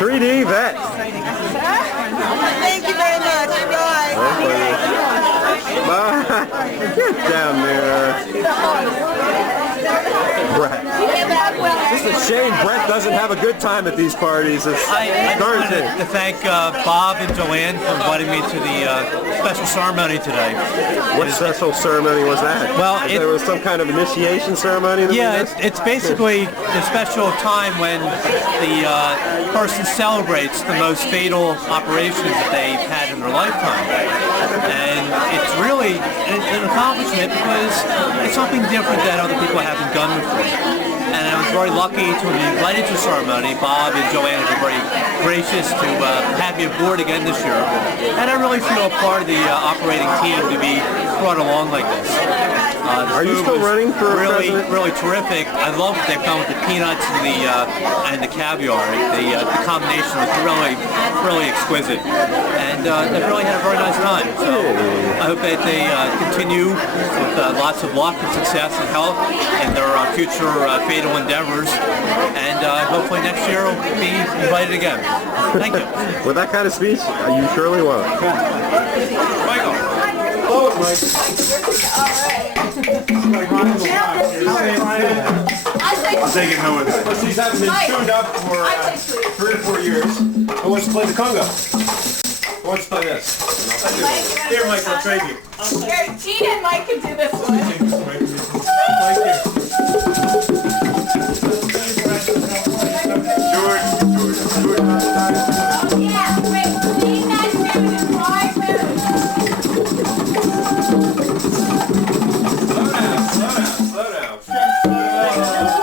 3D vet. Thank you very much. Bye. Bye. Get down there. Brett. It's a shame Brett doesn't have a good time at these parties. It's I wanted to thank Bob and Joanne for inviting me to the special ceremony today. What special ceremony was that? Well, there was some kind of initiation ceremony? Yeah, it's basically the special time when the person celebrates the most fatal operations that they've had in their lifetime. And it's really an accomplishment because it's something different that other people haven't done before. And I was very lucky to be invited to the ceremony. Bob and Joanne have been very gracious to have me aboard again this year. And I really feel a part of the operating team to be brought along like this. Are you still running for president? Really terrific. I love what they've done with the peanuts and the caviar. The combination was really exquisite. And they've really had a very nice time. So I hope that they continue with lots of luck and success and health in their future fatal endeavors. And hopefully next year we'll be invited again. Thank you. With that kind of speech, you surely won't. Michael. Oh, Mike. I'll take it home. She's having been tuned up for 3 or 4 years. Who wants to play the conga? Who wants to play this? Here, Mike, I'll trade you. Here, Tina and Mike can do this one. Thank you. George. Oh yeah, wait, leave that food in 5 minutes. Slow down.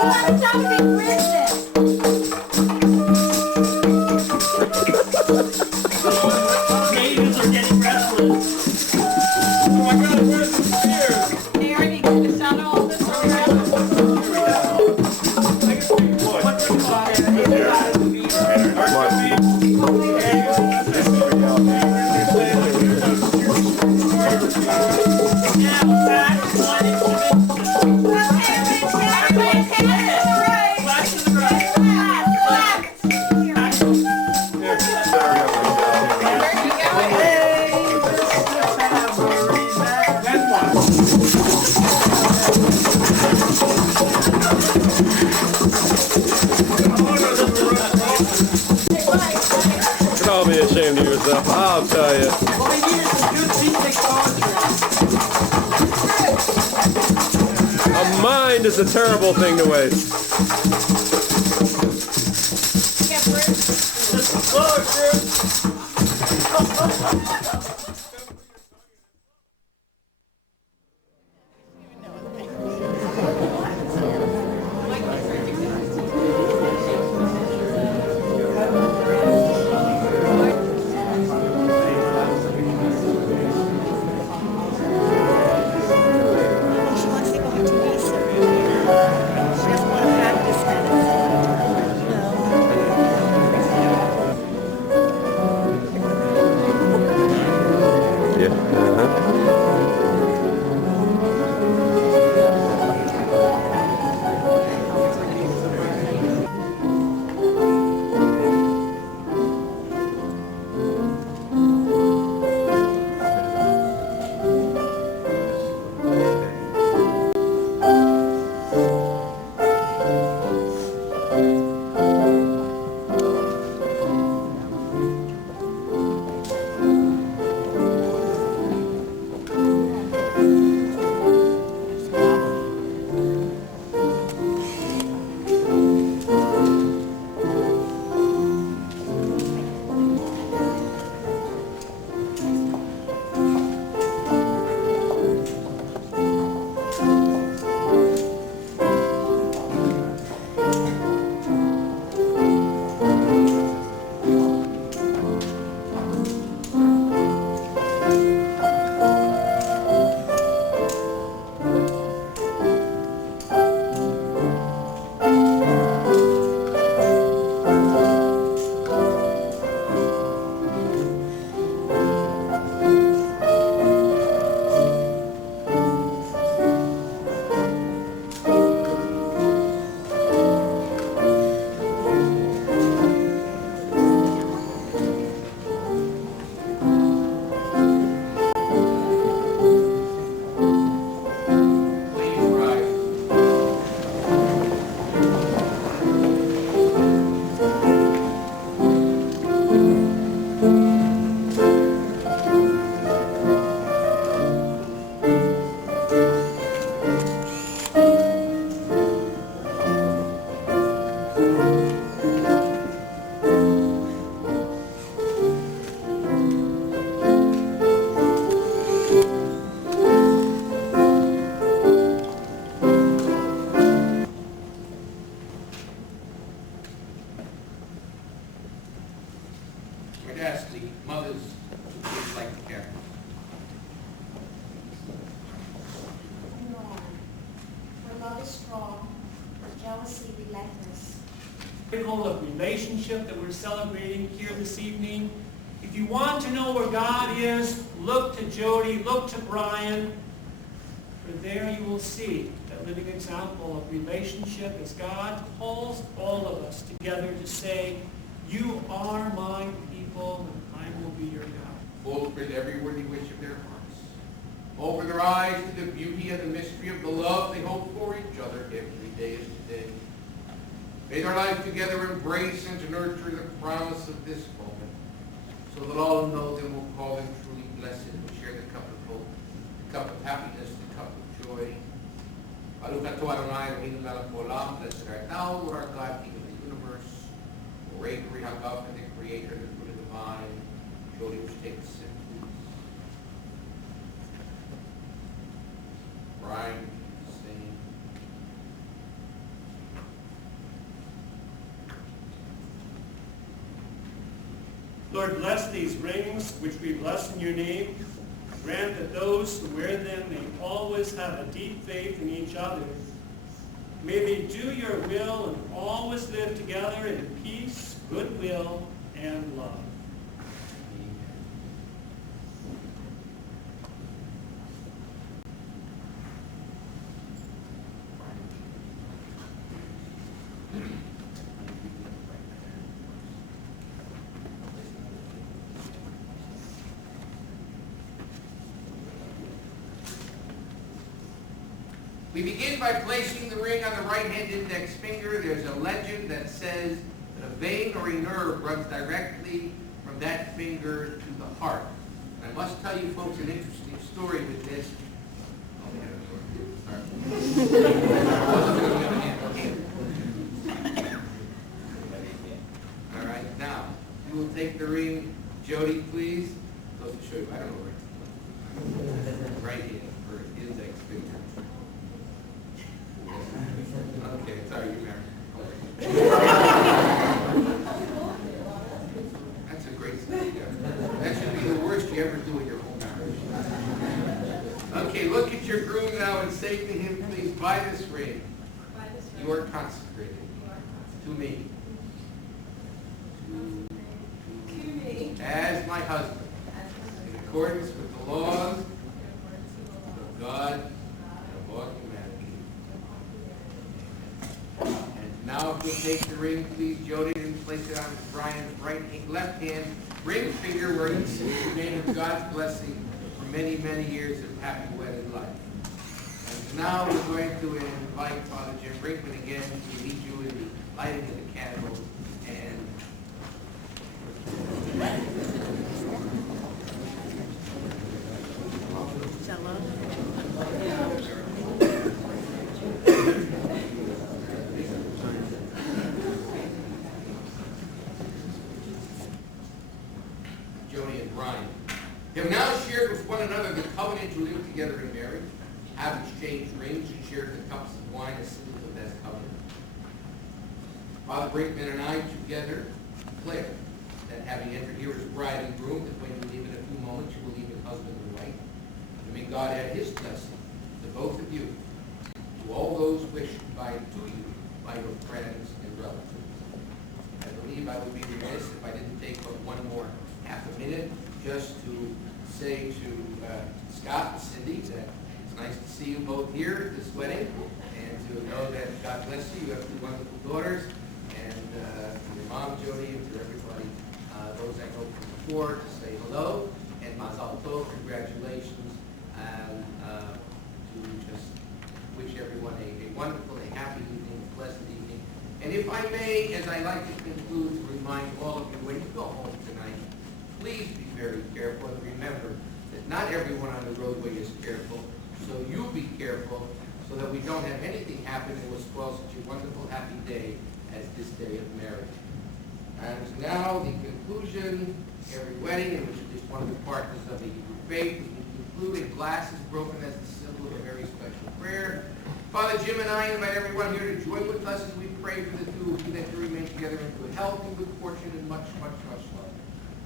What's up with Christmas? Natives are getting restless. Oh my God, where's the spears? They already did the shot all this around. Don't be ashamed of yourself, I'll tell you. A mind is a terrible thing to waste. We'd ask the mothers to please light the candle. Her love is strong, her jealousy relentless. Of relationship that we're celebrating here this evening. If you want to know where God is, look to Jody, look to Brian, for there you will see that living example of relationship as God calls all of us together to say, you are my people and I will be your God. Fulfill every worthy wish of their hearts. Open their eyes to the beauty and the mystery of the love they hope for each other every day is today. May their life together embrace and to nurture the promise of this moment, so that all who know them will call them truly blessed and share the cup of hope, the cup of happiness, the cup of joy. Blessed art thou, Lord our God, King of the universe, Orator, Hakaf, and the Creator, the fruit of the vine, Jody, which takes sin, please. Brian, sing. Lord, bless these rings which we bless in your name. Grant that those who wear them may always have a deep faith in each other. May they do your will and always live together in peace, goodwill, and love. We begin by placing the ring on the right-hand index finger. There's a legend that says that a vein or a nerve runs directly from that finger to the heart. And I must tell you folks an interesting story with this. All right, now, you will take the ring. Jody, please. Close to show you. I don't know where. Right here, for index finger. Okay, sorry, you married. That's a great story. That should be the worst you ever do in your whole marriage. Okay, look at your groom now and say to him, please, by this ring, you are consecrated to me. As my husband, in accordance with the laws of God and of all humanity. And now if you'll take the ring, please, Jody, and place it on Brian's left hand ring finger where you see the name of God's blessing for many, many years of happy wedded life. And now we're going to invite Father Jim Brinkman again to lead you in the lighting of the candle and Jody and Brian have now shared with one another the covenant to live together in marriage, have exchanged rings and shared the cups of wine as symbols of that covenant. Father Brinkman and I together declare that having entered here as bride and groom, that when you leave in a few moments, you will leave as husband and wife. And may God add his blessing to both of you, to all those wished by to you by your friends and relatives. I believe I would be remiss if I didn't take but one more half a minute just to say to Scott and Cindy that it's nice to see you both here at this wedding, and to know that God bless you. You have two wonderful daughters, and to your mom, Jody, and to everybody, those I know from before, to say hello, and Mazal Tov, congratulations, and to just wish everyone a wonderful, a happy evening, a blessed evening. And if I may, as I like to conclude, to remind all of you, when you go home tonight, please be very careful and remember that not everyone on the roadway is careful, so you be careful so that we don't have anything happen that will spoil such a wonderful, happy day as this day of marriage. And now the conclusion, every wedding in which at least one of the partners of the Hebrew faith, we conclude a glass is broken as the symbol of a very special prayer. Father Jim and I invite everyone here to join with us as we pray for the two of you that you remain together in good health and good fortune and much, much, much love.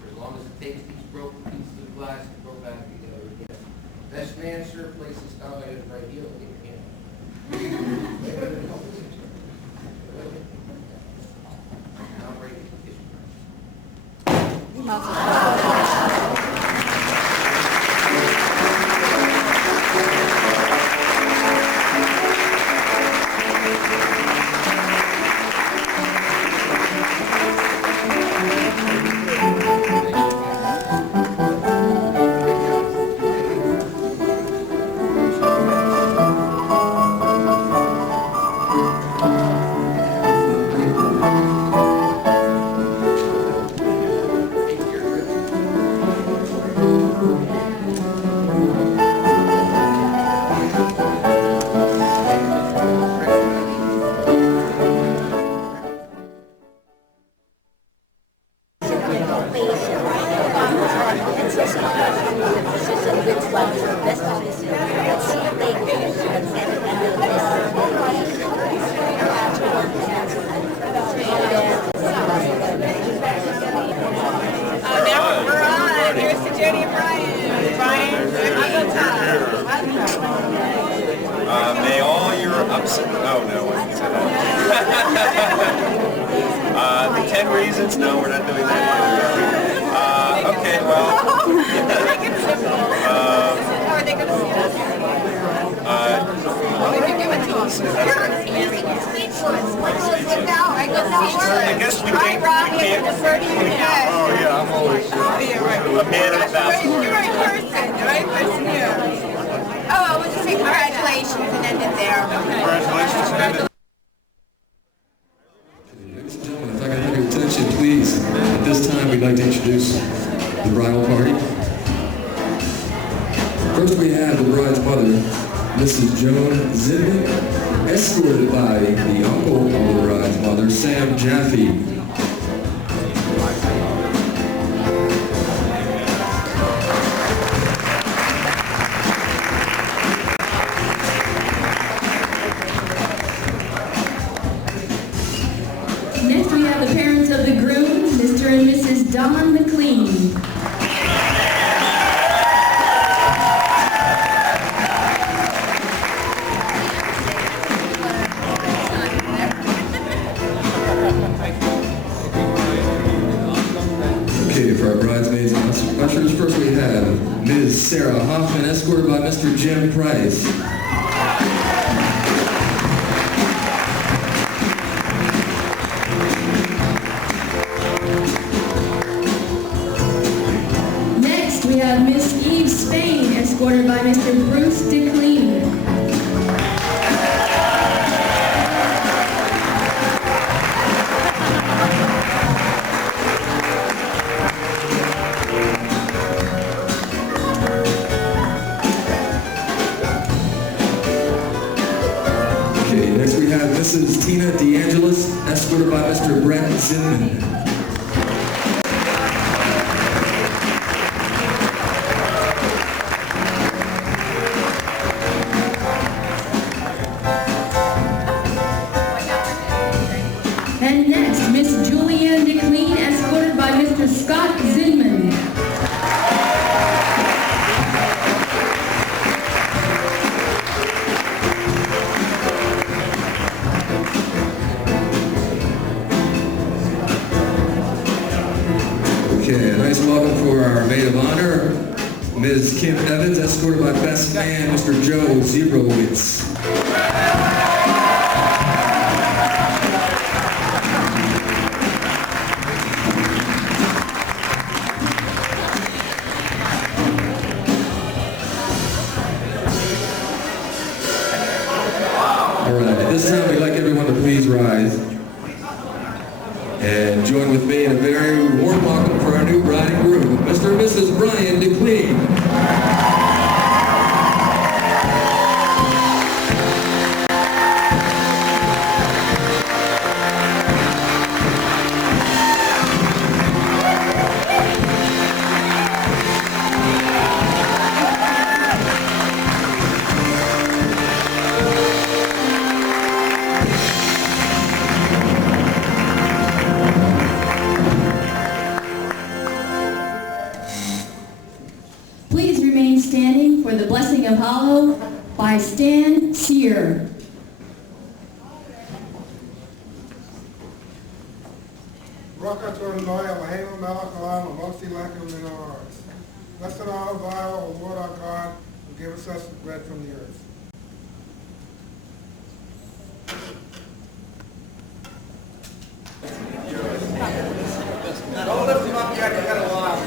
for as long as it takes these broken pieces of glass to go back together again. Best man, sir, place this down by his right heel and get your hand. Now I'm ready to kiss you. May all your ups and... Oh, no, I didn't say that. The 10 reasons? No, we're not doing that either. Okay, well... Are they going to see us? We can give it to them. I guess we can't... Oh, yeah, I'm always a man of thousands. You're the right person here. Oh, I was just saying congratulations and end it there. Congratulations, and Ladies and gentlemen, if I can have your attention, please. At this time, we'd like to introduce the bridal party. First, we have the bride's mother, Mrs. Joan Zidman, escorted by the uncle of the bride's mother, Sam Jaffe. Next, we have the parents of the groom, Mr. and Mrs. Don McLean. Okay, for our bridesmaids and ushers, first we have Ms. Sarah Hoffman, escorted by Mr. Jim Price. Next, we have Miss Eve Spain, escorted by Mr. Bruce DeClean. Okay, next we have Mrs. Tina DeAngelis, escorted by Mr. Brett Zinman. And next, Miss Julianne DeClean, escorted by Mr. Scott Zinman. Okay, a nice welcome for our maid of honor, Ms. Kim Evans, escorted by best man, Mr. Joe Zebrowitz. All right, at this time, we'd like everyone to please rise and join with me in a very warm welcome for our new bride and groom, Mr. and Mrs. Brian DeClean. of Hollow by CEAR. Rockatron Noya, Mahalo Malakalam, Mosi Lakum in our hearts. Blessed are thou, O Lord our God, who givest us the bread from the earth. Don't lift him up yet, you got a while.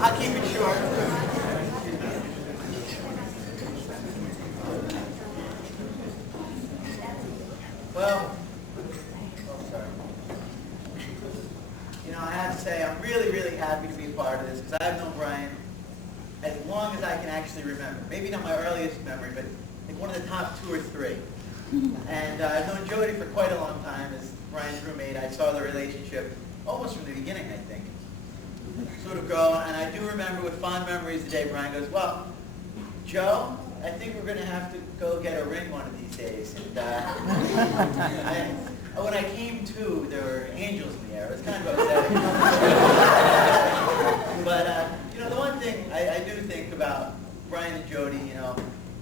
I'll keep it short. Well, you know, I have to say, I'm really, really happy to be a part of this because I've known Brian as long as I can actually remember. Maybe not my earliest memory, but like one of the top 2 or 3. And I've known Jody for quite a long time as Brian's roommate. I saw the relationship almost from the beginning, I think, sort of grow. And I do remember with fond memories the day Brian goes, well, Joe, I think we're going to have to go get a ring one of these days. And when I came to, there were angels in the air. It was kind of upsetting. But, you know, the one thing I do think about Brian and Jody, you know,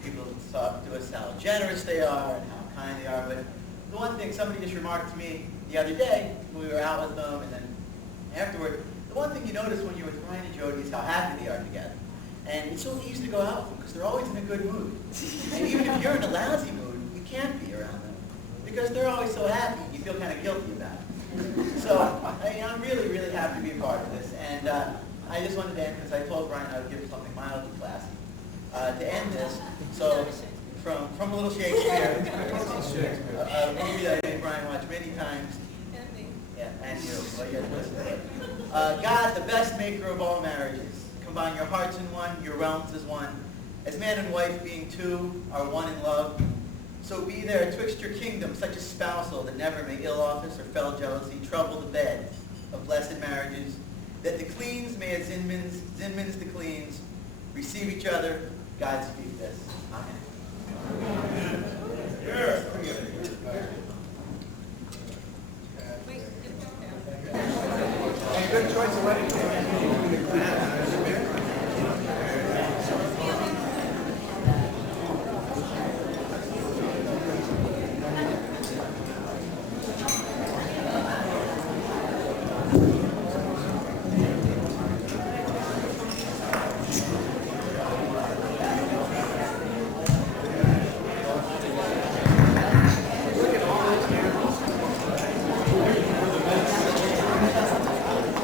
people talk to us how generous they are and how kind they are. But the one thing, somebody just remarked to me the other day, we were out with them, and then afterward, the one thing you notice when you're with Brian and Jody is how happy they are together. And it's so easy to go out with them because they're always in a good mood. And even if you're in a lousy mood, you can't be around them because they're always so happy. You feel kind of guilty about it. So I'm really, really happy to be a part of this. And I just wanted to end because I told Brian I would give him something mildly classy to end this. So from a little Shakespeare, a movie that I think Brian watched many times. Yeah, and you. Well, you guys listen to it. God, the best maker of all marriages, combine your hearts in one, your realms as one. As man and wife being two, are one in love. So be there twixt your kingdoms such a spousal that never may ill office or fell jealousy trouble the bed of blessed marriages, that the cleans may as Zinmans the cleans receive each other. God speak this. Amen. Yeah. Good choice of wedding.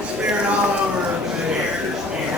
Sparing all over the hair.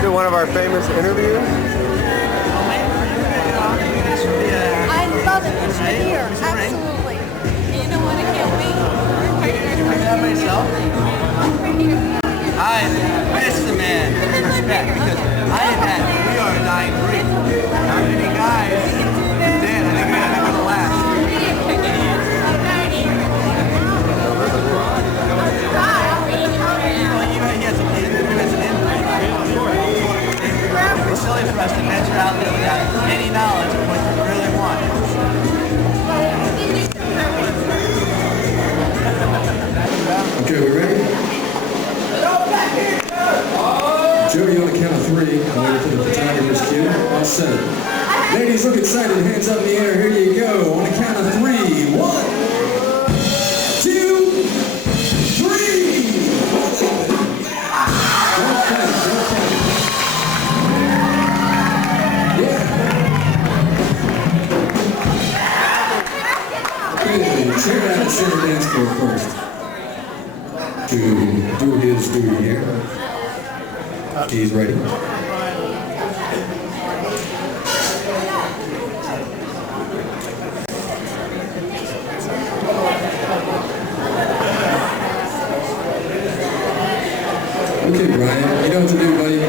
Do one of our famous interviews. I love it. It's here. Absolutely. You know what? I can't wait. This is a man of respect because we are a dying breed. Not many guys did. I think we're going to last. He has an it's silly for us to venture out there without any knowledge of what you really want. Okay, we ready? Jody, on the count of three. I'm waiting for the photographer's cue. All set. Ladies, look excited. Hands up in the air. Here you go. On the count of three. 1, 2, 3. Check it out the center dance floor first. To do his duty here. He's ready. Okay, Brian, you know what to do, buddy.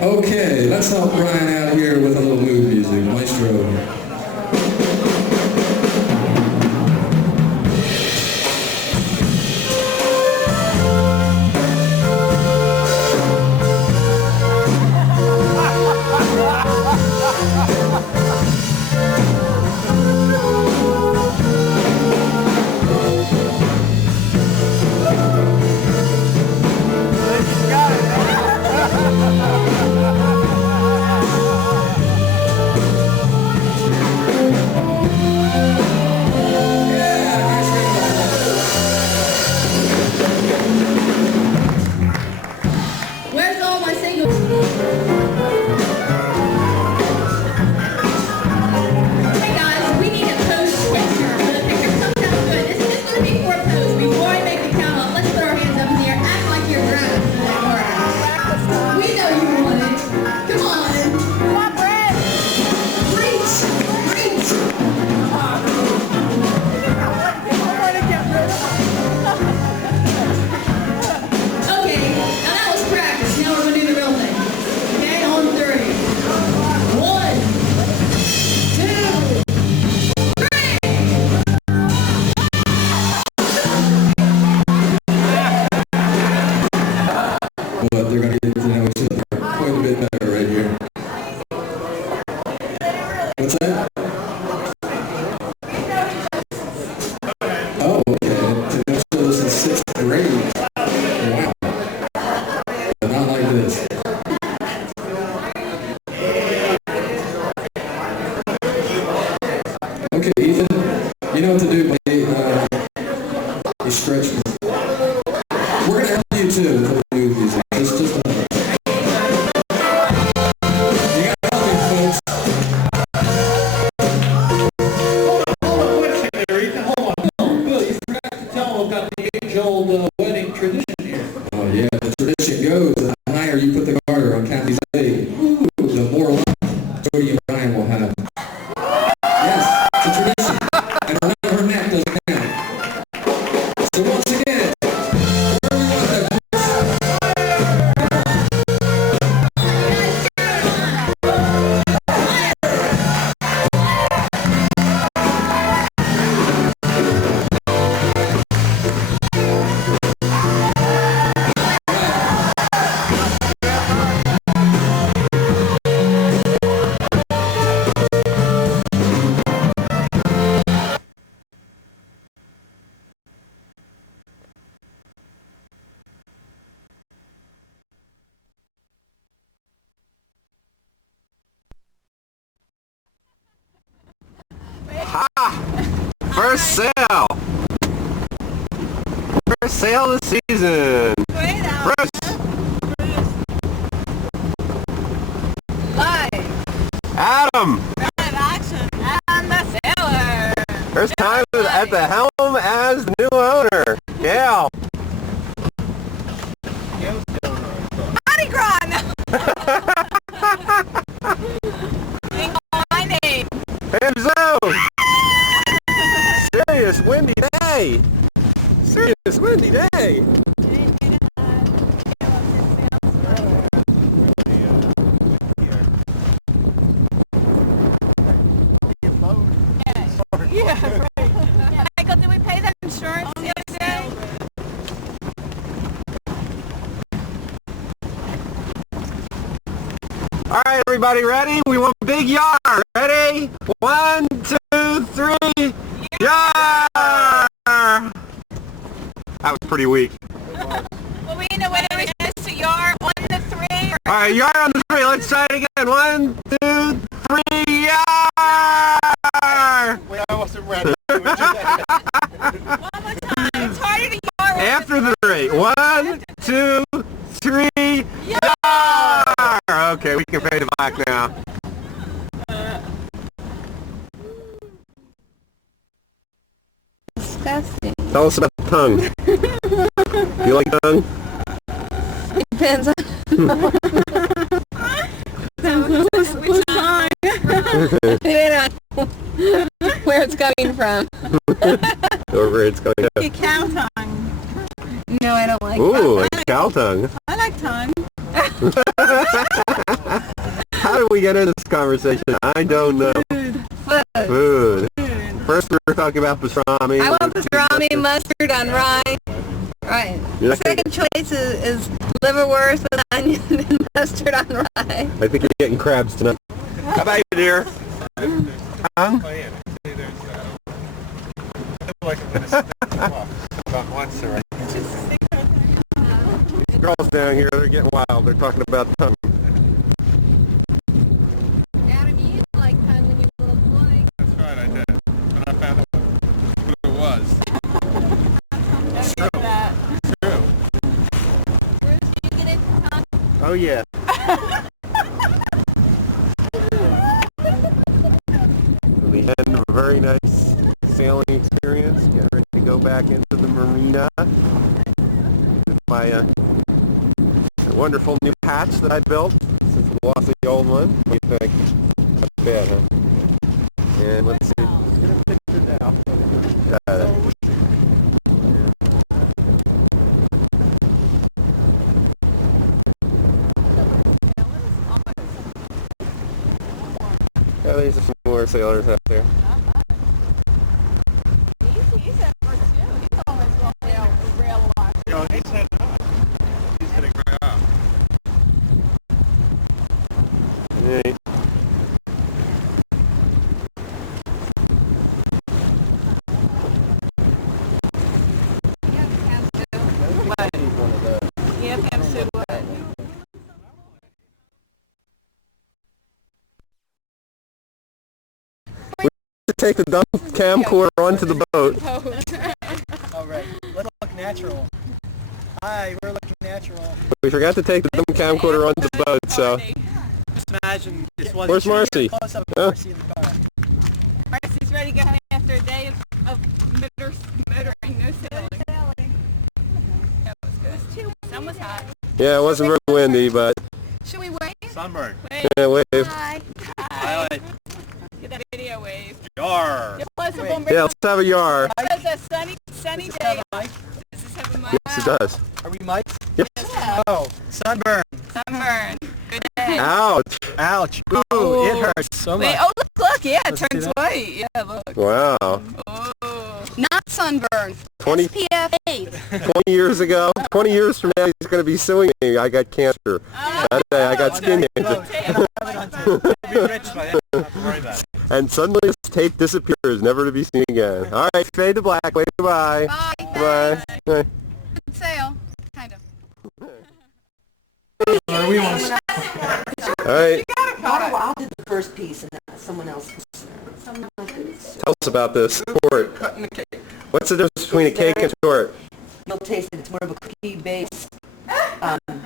Okay, let's help Brian out here with a little mood music. Maestro. First sale. First sale of the season. Bruce. Live. Adam. Live action. And the sailor. First time at the helm as the new owner. Gail. Mardi Gras. My name. Hey, Zoe. Serious windy day. Serious windy day. Yeah, right. Michael, did we pay that insurance the other day? All right, everybody ready? We want big yar. Ready? 1, 2, 3. Yar! That was pretty weak. Well, we know whether it's just a yard on the 3 or... All right, yar on the 3. Let's try it again. 1, 2, 3. Yar! Wait, I wasn't ready. One more time. It's harder to yard. After the 3. 1, 2, 3. Yar! Okay, we can fade it back now. Disgusting. Tell us about the tongue. You like tongue? Depends on... which time. Where it's coming from. Or where it's going to. Cow tongue. No, I don't like Ooh, like cow tongue. I like tongue. How did we get into this conversation? I don't know. Food. First we were talking about pastrami. I want pastrami, mustard on rye. Right. You're not Second choice is liverwurst with onion and mustard on rye. I think you're getting crabs tonight. How about you, dear? Tongue? These girls down here, they're getting wild. They're talking about tongue. Adam, you used to like tongue when you were a little boy. That's right, I did. But I found out what it was. It's true. It's true. Bruce, did you get into tongue? Oh, yeah. The end of a very nice sailing experience. Getting ready to go back into the marina with my wonderful new hatch that I built since we lost the old one. What do you think? Not bad, huh? And let's see. Let's get a picture now. Yeah, there's some more sailors out there. He's at first too. He's always going down the rail line. No, he's heading off. He's heading right off. Yeah. Yeah, Pam said what? To take the dumb camcorder onto the boat. All right, let's look natural. Hi, we're looking natural. We forgot to take the dumb camcorder onto the boat, so. Just imagine this was. Where's Marcy? Close up of Huh? Marcy in the car. Marcy's ready to go home after a day of motoring, no sailing. Yeah, it was good. It was too. Sun was hot. Yeah, it wasn't very windy, but. Should we wave? Sunburn. Wave. Yeah, wave. Hi. Highlight. Get that video wave. Yar. Get close up on Yeah, let's have a yar. It's a sunny day. Mike, Does this have a mic? Yes, it does. are we Mike? Yep. Oh, sunburn. Sunburn. Good day. Ouch. Ouch. Ooh, it hurts so much. Wait, oh look, yeah, it Let's see turns that. white. Yeah, look. Wow. Oh. Not sunburn. 20 SPF 8. 20 years ago, 20 years from now, he's going to be suing me. I got cancer. I got skin cancer. And suddenly this tape disappears, never to be seen again. All right, fade to black. Wave goodbye. Bye. Bye. Bye. Good sail. Kind of. Are we on? All right. I'll do the first piece and then someone else. Tell us about this sport. Cutting the What's the difference between a cake and torte? You'll taste it. It's more of a cookie base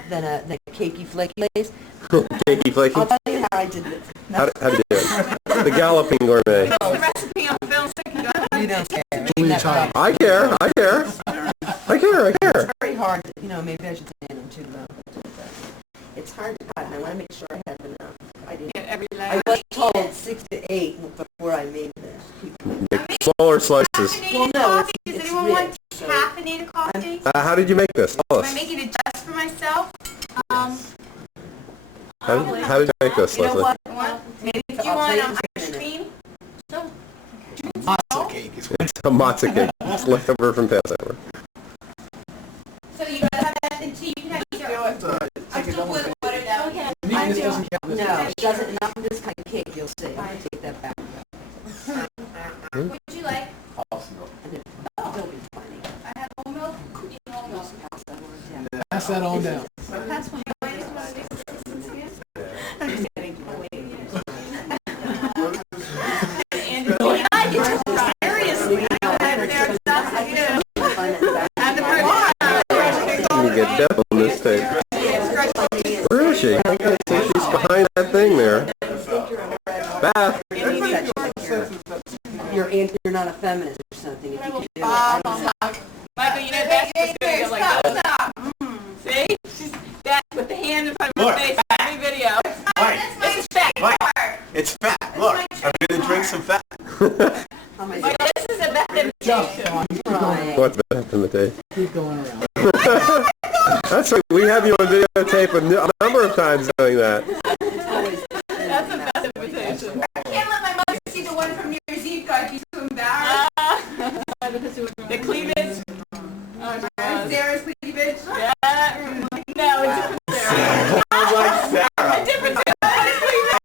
than a cakey flaky base. Cakey flaky? I'll tell you how I did this. How do you do it? The galloping gourmet. That's the recipe on film, so you can go. You don't care. I care. It's very hard. Maybe I should stand them too low. It's hard to cut, and I want to make sure I have enough. I didn't. Get every I was told 6 to 8 before I made this. Make smaller slices. Well, no, Does it's anyone rich, want so- caffeinated coffee? How did you make this? Tell Am I us. making it just for myself? How did you make this, You know Leslie? what? Maybe Do you want ice cream? Matzo cake is It's a matzah cake. It's leftover from Passover. So you gotta have that in tea. You can have either. I still put butter down. Okay. This doesn't count. No, it doesn't. Not from this kind of cake, you'll see. I'm going to take that back. What would you like? They'll be funny. I have whole milk. You need whole milk. Pass that on down. That's why I just want to mix this in here. I'm just kidding. Oh, wait. Seriously. You get death on this tape. Where is she? I can't see. She's behind that thing there. Beth. You're not a feminist or something. If you can do it. I don't know. Michael, Beth is going to go like this. See? She's back with the hand in front of her face in every video. This is fat. It's fat. Look, I'm going to drink some fat. This is a Beth imitation. What's Beth imitation? Keep going around. That's right. We have you on videotape a number of times doing that. That's a Beth imitation. I can't let my mother see the one from New Year's Eve. I'd be too embarrassed. The cleavage. Sarah's cleavage. Yeah. No, it's different Sarah. Sounds like Sarah. A different Sarah.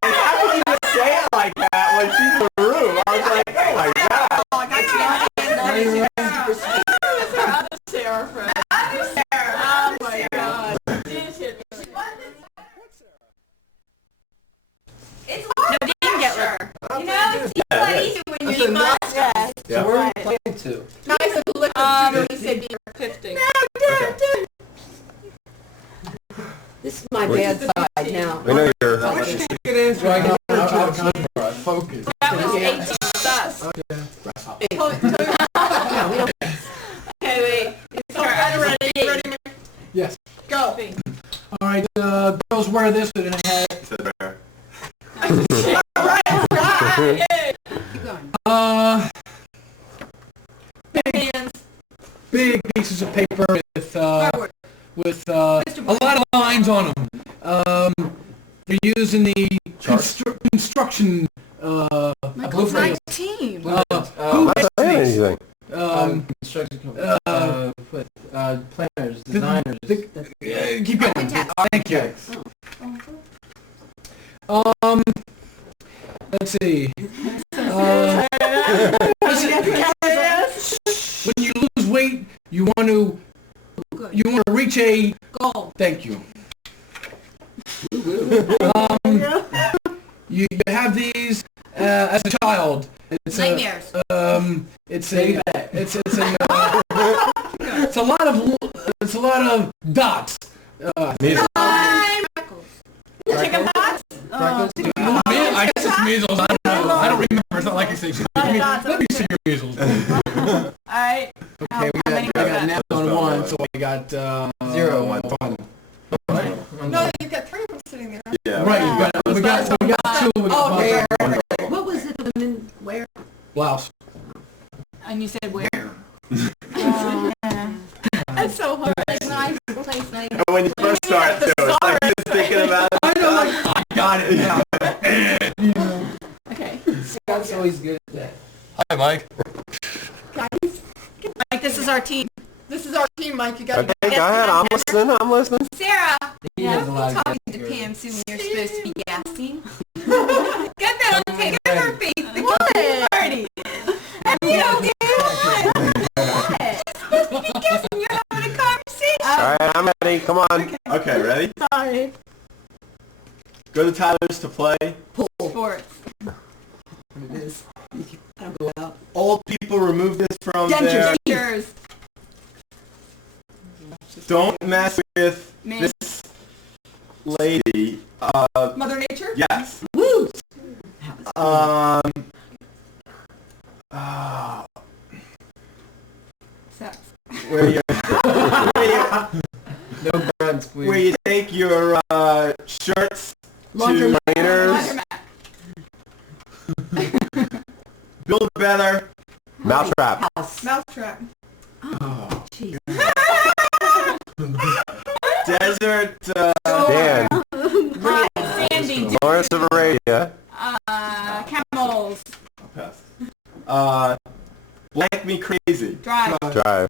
How can you even say it like that when she's in the room? I was like, oh my God. That's her other Sarah friend. Oh my God. It's hard. No, didn't get liquor. You know, it seems like easy when you eat much. Yes. So where are you planning to? Nice of the liquor. He said beer 50. This is my bad side now. We know you're... It is right now. Focus. That was 18 plus. Okay, wait. It's ready. Yes. Go. All right, girls wear this with an hat. Big pieces of paper with a lot of lines on them. You're using the construction Michael's blueprint. 19. Who Not makes saying these? anything. Construction company, planners, designers. Keep going. Thank you. Let's see. When you lose weight, you want to reach a goal. Thank you. You have these as a child. It's Nightmares. It's a lot of dots. Chicken pox? I guess it's measles. I don't know. I don't remember. It's not like it's let me see your measles. All right. Okay, we got now on one, so we got 0 1 1. No, you've got 3 of them sitting there. Yeah. Right. We got 2. We got one. What was it? Where? Blouse. And you said where? That's so hard. Nice place, nice. And when you first start too, it's like you're thinking about it. I know, like, I got it now. Okay. Scott's always good at that. Hi, Mike. Guys, Mike, this is our team. This is our team, Mike. You got to Okay, go ahead. I'm listening. Sarah, talking to Pam Sue when you're supposed to be gassing. Get that on tape. Get her face. The party. You don't get it. Supposed to be guessing. You're having a conversation. All right, I'm ready. Come on. Okay, ready? Sorry. Go to Tyler's to play. Sports. It is. I'll go out. Old people remove this from there. Dentures. Don't mess with this lady. Mother Nature? Yes. Woo! Sex. Where you, No grunts, please. where you take your shirts Laundry to cleaners. mat. Build a better mousetrap. Mousetrap. Oh. Jeez. Desert Dan. Sandy. Lawrence of Arabia. Camels. Blank me crazy. Drive. Drive.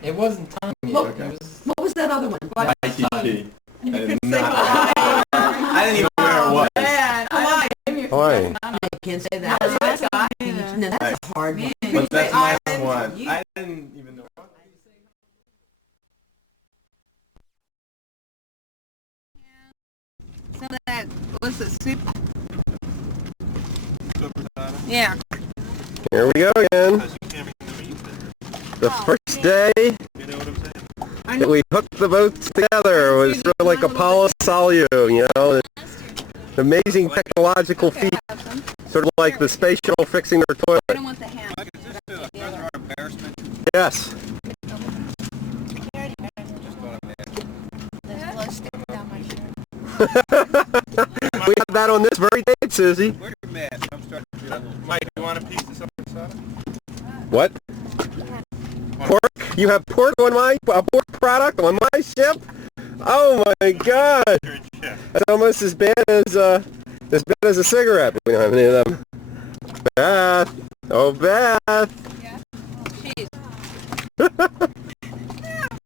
It wasn't time yet. What, what was that other one? ITT. I did not. I didn't even know where it was. Man, Hawaii. I can't say that. No, that's a hard one. But that's my one. I didn't even know. Some of that, what's it, soup? Yeah. Here we go again. The first day that we hooked the boats together was sort of like Apollo Solute, you know, an amazing technological feat, sort of like the space shuttle fixing their toilet. I don't want the ham. Yes. We had that on this very date, Susie. Where's your mask? I'm starting to feel a little... Mike, you want a piece of something soda? What? Pork? You have pork on a pork product on my ship? Oh my God! That's almost as bad as a cigarette. We don't have any of them. Beth, oh Beth. Yeah. Cheese.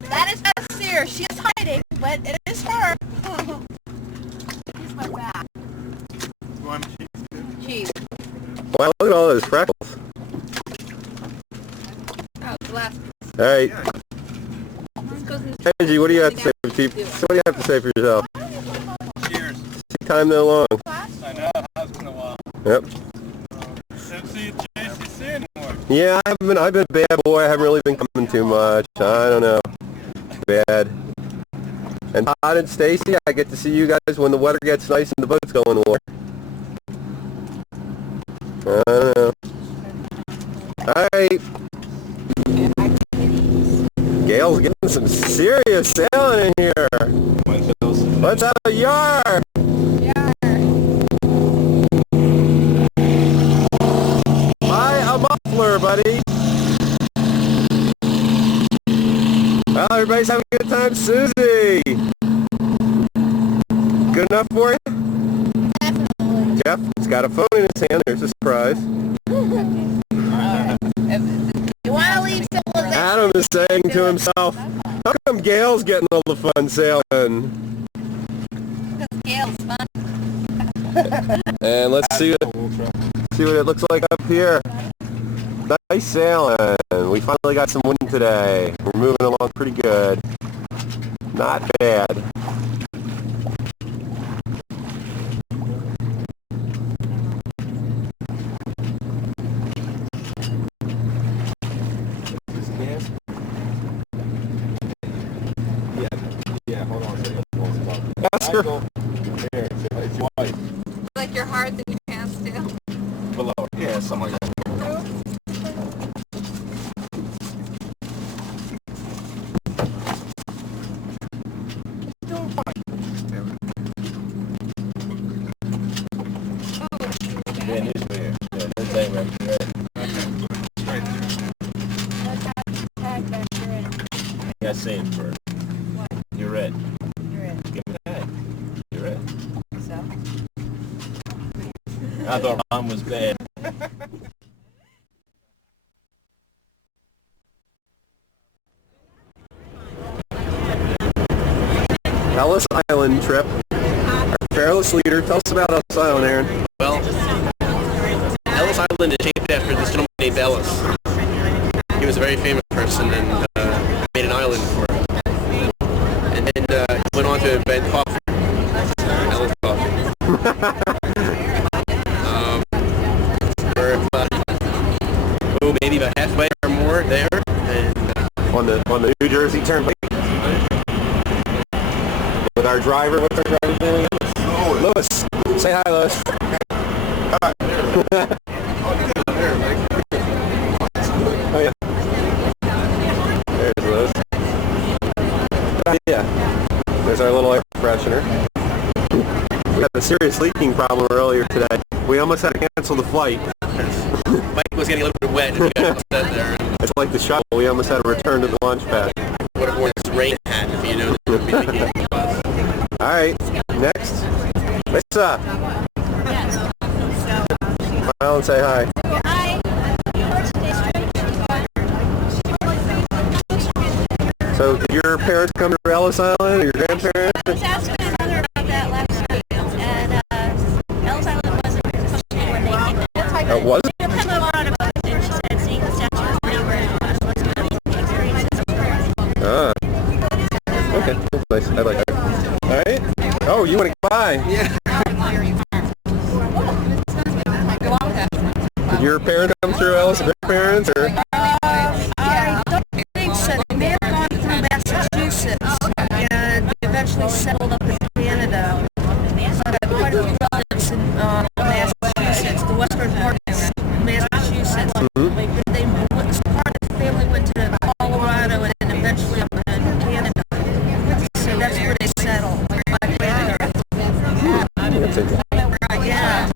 That is not CEAR. She is hiding, but it is her. Here's my back. You want cheese too? Cheese. Wow, look at all those freckles. Oh, glass. All right. This goes in Angie, what do you have to say for Chief? What do you have to say for yourself? Cheers. See time no long. I know, it's been a while. Yep. Didn't see you at JCC anymore. Yeah, I've been a bad boy. I haven't really been coming too much. I don't know. Bad. And Todd and Stacy, I get to see you guys when the weather gets nice and the boats go in the water. I don't know. All right. Gail's getting some serious sailing in here. Let's have a yar. Buy a muffler, buddy. Well, everybody's having a good time. Susie. Good enough for you? Definitely. Jeff's got a phone in his hand. There's a surprise. You want to leave some of that? Adam is saying to himself, how come Gail's getting all the fun sailing? Because Gail's fun. And let's see what it looks like up here. Nice sailing. We finally got some wind today. We're moving along pretty good. Not bad. Yeah, hold on. Oscar. Here, it's white. Like your heart in your pants too. Below. Yeah, something like that. Yeah, it is weird. Yeah, this thing right there. Right there. Yeah, say it first. What? You're red. You're red. Give me that. You're red. So? I thought mine was bad. Ellis Island trip. Our fearless leader. Tell us about Ellis Island, Aaron. Well, Ellis Island is shaped after this gentleman named Ellis. He was a very famous person and made an island for it. And then he went on to invent coffee. Ellis coffee. maybe about halfway or more there. And on the New Jersey Turnpike. With our driver, what's our driver's name? Lewis. Say hi, Lewis. Hi. Oh yeah. There's Lewis. Yeah. There's our little air freshener. We had a serious leaking problem earlier today. We almost had to cancel the flight. Mike was getting a little bit wet. And we got upset there. It's like the shuttle. We almost had to return to the launch pad. Would have worn his rain hat if you know that would be leaking. All right. Next. Lisa. Smile and say hi. So did your parents come to Ellis Island, or your grandparents? I was asking my mother about that last night, and Ellis Island wasn't functioning when they came in. It wasn't? They come over on a boat, and she said seeing the statue was pretty rare. So it's going to be experiences. Ah. Okay, that's nice. I like that. All right. Oh, you want to go by? Yeah. Did your parents come through Ellis, or grandparents, or? I don't think so. They may have gone through Massachusetts and they eventually settled up in Canada. But quite a few relatives in Massachusetts, the western part of Massachusetts. Part of the family went to Colorado and then eventually up in Canada. So that's where they settled. Yeah.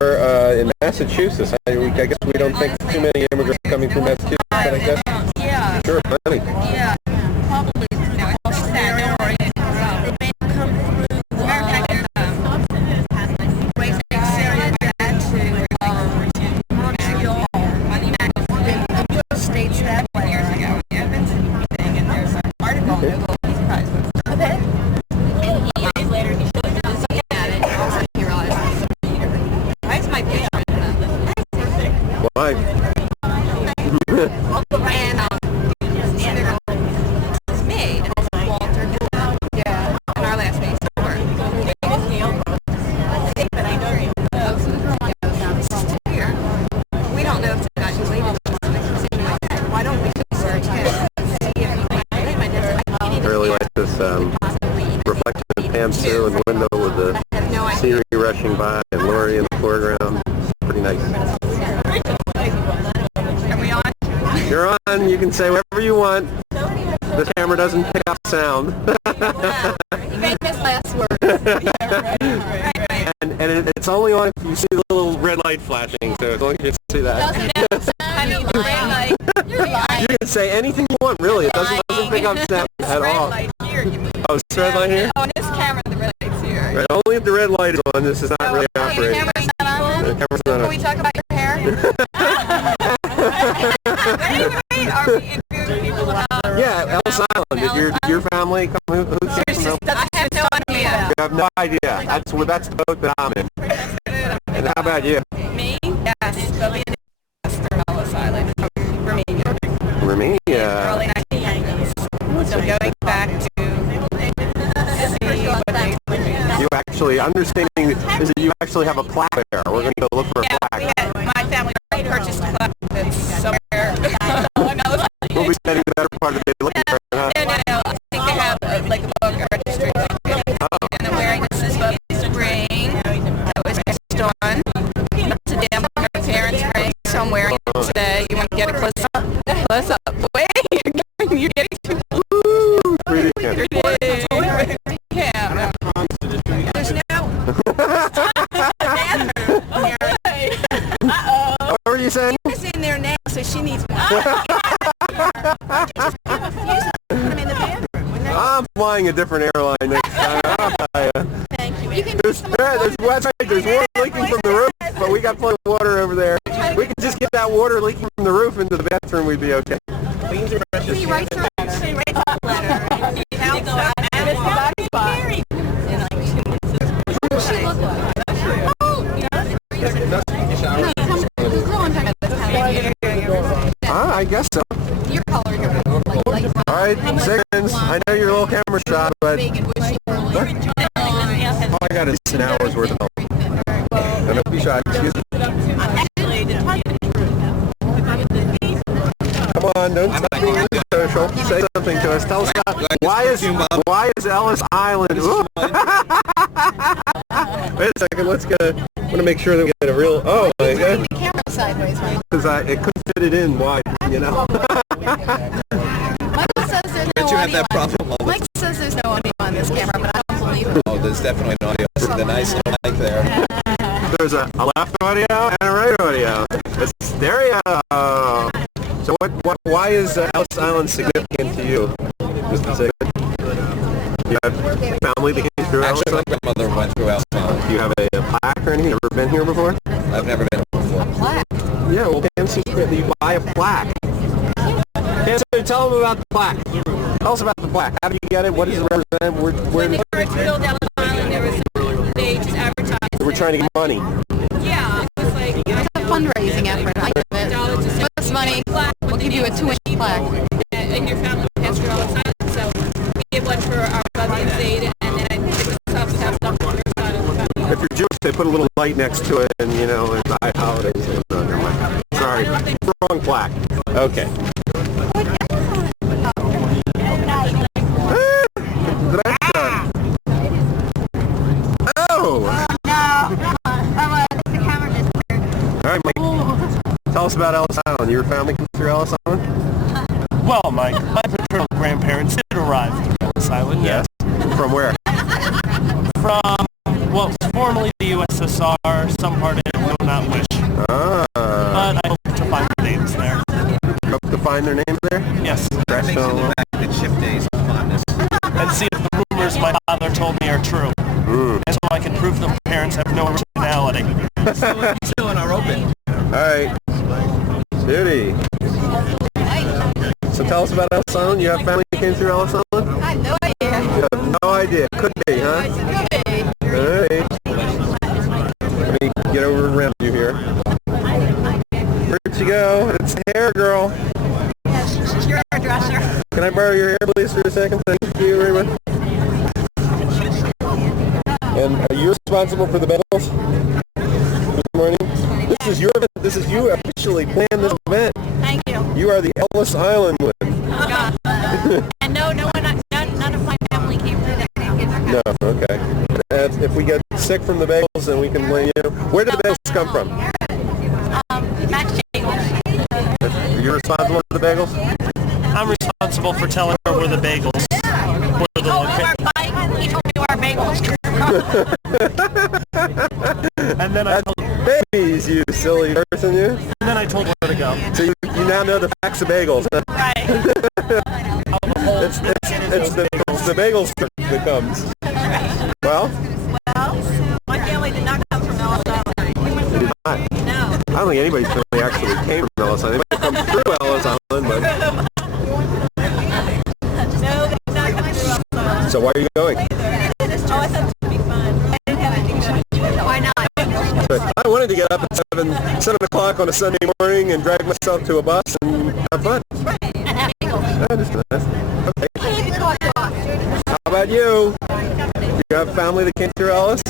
We're in Massachusetts. I guess we don't think too many immigrants coming from Massachusetts, but I guess yeah. Sure, plenty. Yeah, probably through Australia or they may come through right next area to Montreal. The states that way. Years ago, yeah, I've been to the meeting and there's an article in Nobel Peace Prize. Okay. And years later he showed us looking at it and also he realized why is my picture in that? Why? And me, and also Walter, yeah, and our last name is Stewart. But I know you. We don't know if the guy's related to us. Why don't we search him? See if he might be related. I really like this reflection of Pam Sue in the window with the scenery rushing by and Lori in the foreground. It's pretty nice. Are we on? You're on. You can say whatever you want. The camera doesn't pick up sound. You made this last word. And it's only on if you see the little red light flashing, so as long as you see that. You're lying. You can say anything you want, really. It doesn't pick up sound at all. Oh, it's the red light here? On this camera, the red light's here. Right, only if the red light is on. This is not really operating. The camera's not on? The camera's not on. Can we talk about your hair? Wait, are we interviewing people about... Yeah, Ellis Island. Did your family come? Who came from? I have no idea. You have no idea. That's the boat that I'm in. And how about you? Me? Yes. But we in Ellis Island. Romania. Romania. Early 1990s. So going back to see what they... You actually, understanding is that you actually have a plaque there. We're going to go look for a plaque. My family purchased a plaque that's somewhere. We'll be spending the better part of the day looking for it, huh? No. I think they have like a book, a registry. And I'm wearing this is about spring. That was just on. That's a damn my parents' ring. So I'm wearing it today. You want to get a close up? Close up. Wait, you're getting too close. Yeah. There's no. What were you saying? She's in there now, so she needs one. I'm flying a different airline next time. I'll tell you. Thank you. There's water leaking from the roof, but we got plenty of water over there. We can just get that water leaking from the roof into the bathroom, we'd be okay. He writes a letter. I guess so. Your color, your all right, seconds. I know you're a little camera shy, but all I got is an hour's worth of help. Don't be shy. Excuse me. Actually, to tell you the truth, on, don't stop being social. Say something to us. Tell us about why is Ellis Island? Wait a second, let's get I want to make sure that we get a real, oh my god. The camera sideways, right? Because it couldn't fit it in wide, you know. Michael says there's no You have audio that problem all the Mike says there's no audio on this camera, but I don't believe it. Oh, there's definitely an audio. The nice little mic there. There's a left audio and a right audio. It's stereo. So why is Ellis Island significant to you, Mr. Sigmund? You have family that came through Ellis Actually, Island? my grandmother went through Ellis Island. Do you have a plaque or anything? Ever been here before? I've never been before. Plaque? Yeah, well, you buy a plaque. Cancer, tell them about the plaque. Tell us about the plaque. How do you get it? What does it represent? When they first built Ellis Island, there was they just advertised. We're trying to get money. Yeah, it was like It's a fundraising effort. I get it. Give us money, we'll give you a 2-inch plaque. And your family passed through Ellis Island, so we did one for our brother and Zayd, and then I think it's up with on the side of the family. If you're Jewish, they put a little light next to it, and you know, and buy holidays. Never mind. Sorry, wrong plaque. Okay. Oh! All right, Mike. Tell us about Ellis Island. Your family came through Ellis Island? Well, Mike, my paternal grandparents did arrive through Ellis Island, yes. From where? From, well, formerly the USSR, some part of it will not wish. Ah. But I hope to find their names there. Hope to find their names there? Yes. That makes it look back to chip days of fondness. And see if the rumors my father told me are true. And so I can prove that my parents have no originality. Still in our open. All right. Judy. So tell us about Ellis Island. You have family that came through Ellis Island? I have no idea. You have no idea. Could be, huh? All right. Let me get over around you here. Where'd you go? It's the hair girl. Yes, she's your hairdresser. Can I borrow your hair, please, for a second? Thank you very much. And are you responsible for the bagels? Good morning. This is your event. This is you officially planned this event. Thank you. You are the Ellis Island one. Oh, God. And none of my family came through that. No, okay. If we get sick from the bagels, then we can blame you. Where did the bagels come from? Max Bagels. You're responsible for the bagels? I'm responsible for telling her where the bagels were the location. He told me where our bagels. And then I told babies, you silly person, you. And then I told her where to go. So you now know the facts of bagels, huh? Right. it's the bagels that comes. Well, Well, my family did not come from Ellis Island. they did not. No. I don't think anybody's family actually came from Ellis Island. They might have come through Ellis Island, but... No, they did not come through Ellis Island. So why are you going? Oh, I thought it would be fun. I didn't have anything to do. Why not? I wanted to get up at 7 o'clock on a Sunday morning and drag myself to a bus and have fun. Right. And have bagels. That is nice. Okay. How about you? Do you have family that came through Ellis?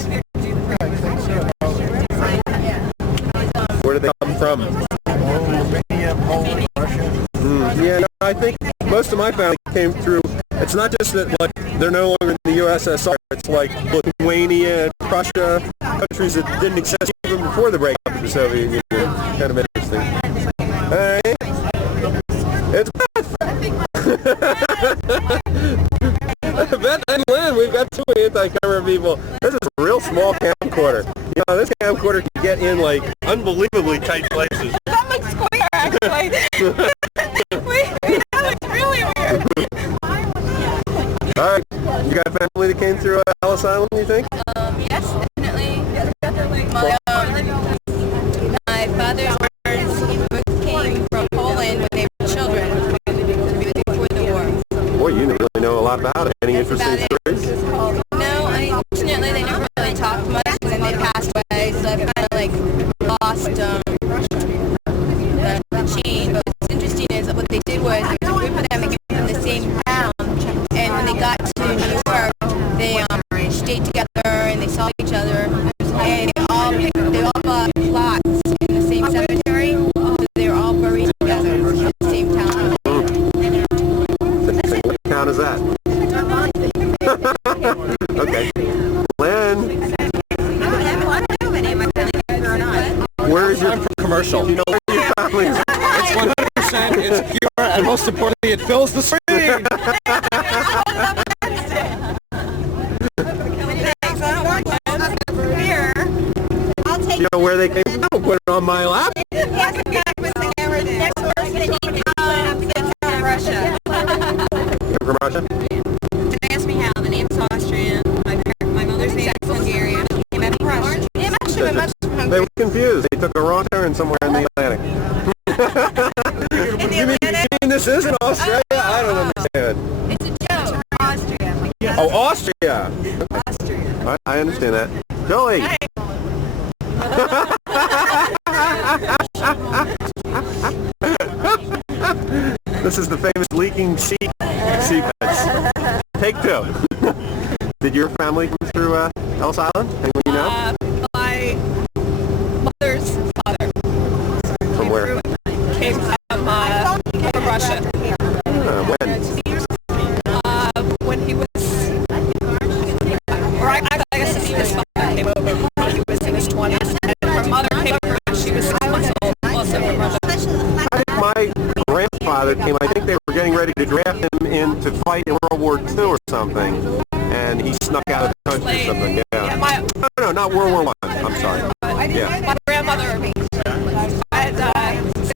Where did they come from? Romania, Poland, Russia. Yeah, no, I think most of my family came through. It's not just that like they're no longer in the USSR. It's like Lithuania, Prussia, countries that didn't exist even before the breakup of the Soviet Union. Kind of interesting. Hey, it's Beth. Beth and Lynn, we've got two anti-camera people. This is a real small camcorder. You know, this camcorder can get in like unbelievably tight places. That looks square, actually. That looks really weird. All right, you got family that came through Ellis Island, you think? Yes, definitely. My father's parents came from Poland when they were children, before the war. Boy, you really know a lot about it. Any interesting stories? No, unfortunately they never really talked much, and then they passed away, so I've kind of like lost the chain. But what's interesting is what they did was there was a group of them that came from the same town, and when they got to New York, they stayed together and they saw each other, and they all bought plots in the same cemetery, so they were all buried together in the same town. Okay. Lynn, where is your commercial? You know where your family is? It's 100%, it's pure, and most importantly, it fills the screen. You know where they came from? I'll put it on my lap. From Russia? They asked me how. The name's Austrian. My mother's name is Hungarian. She came out of Russia. They were confused. They took a wrong turn somewhere in the Atlantic. You mean this isn't Australia? I don't understand. It's a joke. Austria. Oh, Austria. Austria. I understand that. Joey. This is the famous leaking seabeds. Take two. Did your family come through Ellis Island? Anyone you know? My mother's father. From where? Came from Russia. When? When he was, or I guess his father came over when he was in his 20s, and her mother came over when she was 6 months old, also from Russia. I think my grandfather came, I think they were getting ready to draft him in to fight in World War II or something, and he snuck out of the country or something, yeah. No, not World War I, I'm sorry. Yeah. My grandmother, at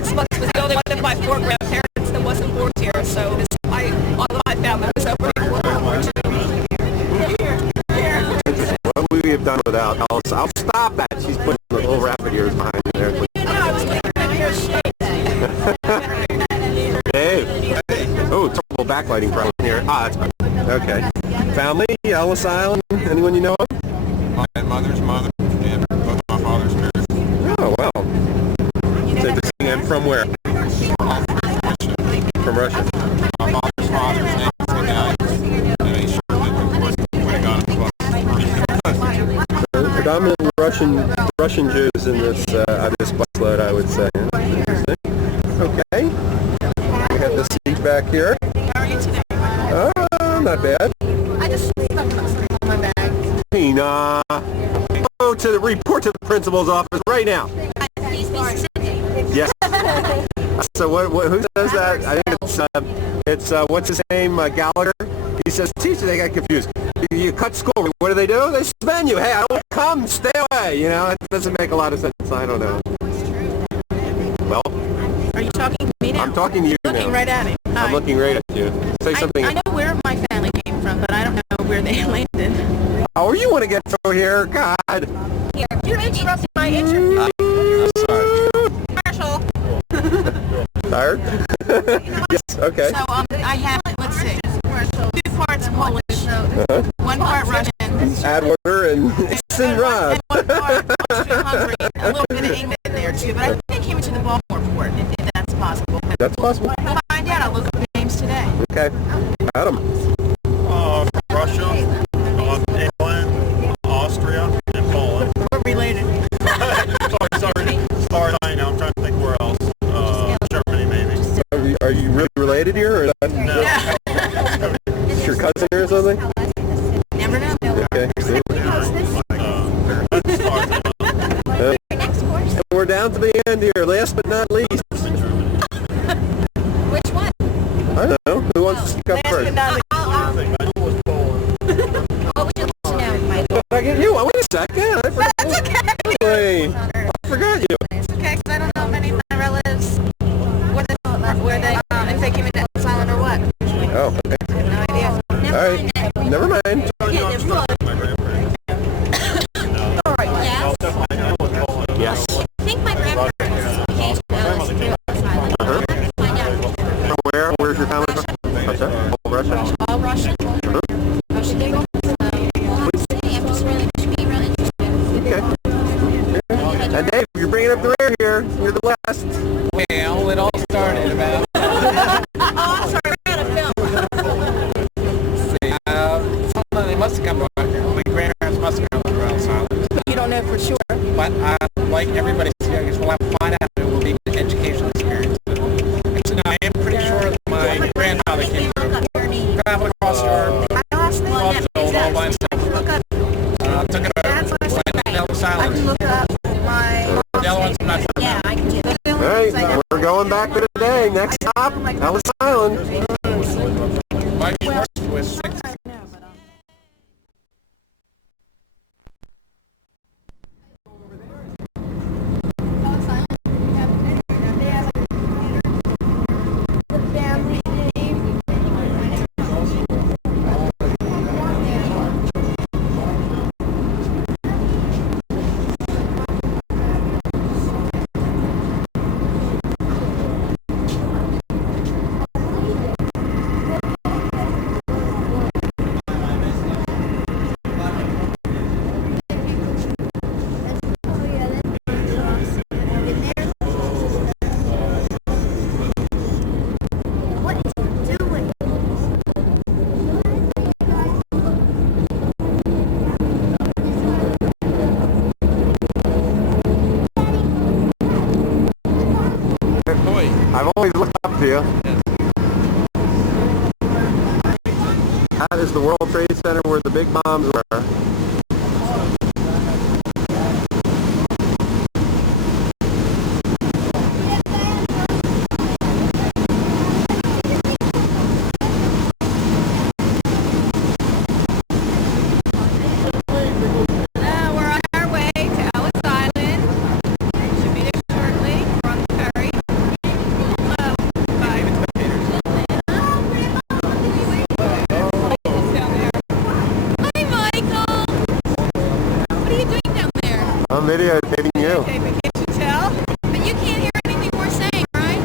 6 months, was the only one of my 4 grandparents that wasn't born here, so all of my family was over in World War II. What would we have done without Ellis? I'll stop that. She's putting the little rapid ears behind me there. Dave. Oh, terrible backlighting problem here. That's fine. Okay. Family, Ellis Island, anyone you know of? My mother's mother and both my father's parents. Oh, wow. And from where? From Russia. My father's father's name is the guy, and he shortly before he got him. Predominantly Russian Jews in this busload, I would say. Interesting. Okay. We have the seat back here. How are you today? Not bad. I just stuck on my bag. Tina, go to the report to the principal's office right now. Yes. So who says that? I think it's what's his name, Gallagher. He says, teacher, they got confused. You cut school. What do? They suspend you. Hey, I don't come. Stay away. You know, it doesn't make a lot of sense. I don't know. Well, are you talking to me now? I'm talking to you now. Looking right at me. I'm looking right at you. Say something. I know where my family came from, but I don't know where they landed. Oh, you want to get through here? God. Here, you're interrupting my interview. Sorry. Marshall. Tired? Yes, okay. So, I have, let's see, 2 parts Polish, 1 part Russian. Add water and Rod. And 1 part Austro-Hungary, a little bit of England in there too, but I think they came into the Baltimore port, if that's possible. That's possible. We'll find out. I'll look up names today. Okay. Adam. From Russia, England, Austria, and Poland. We're related. Sorry, I know. I'm trying to think where else. Germany, maybe. Are you really related here? Or that, No. Is your cousin here or something? Never know. Okay. And we're down to the end here. Last but not least. Which one? I don't know. Who wants to speak up first? What would you like to know, Michael? I get you. Wait a second. I forgot. That's okay. I forgot you. It's okay, because I don't know many of my relatives, where they, if they came into Ellis Island or what. Oh, okay. I have no idea. All right. Never mind. Yes. I think my grandparents came to Ellis through Ellis Island. Find out. From where? Where's your family from? Russia? All Russia? All Russian. Russian people. I'm just really interested. Okay. And Dave, you're bringing up the rear here. You're the last. Well, it all started about... Oh, sorry, I got a film. They must have come to my grandparents must have come to Ellis Island. You don't know for sure. But like everybody here, I guess we'll have to find out. It will be an educational experience. So now I am pretty sure that my grandfather came through. Traveled across Europe. 12 years old, all by Next stop, Ellis Island. Mike Schwartz with 6. I've always looked up to you. That is the World Trade Center where the big bombs were. I'm videotaping you. Okay, but can't you tell? But you can't hear anything we're saying, right?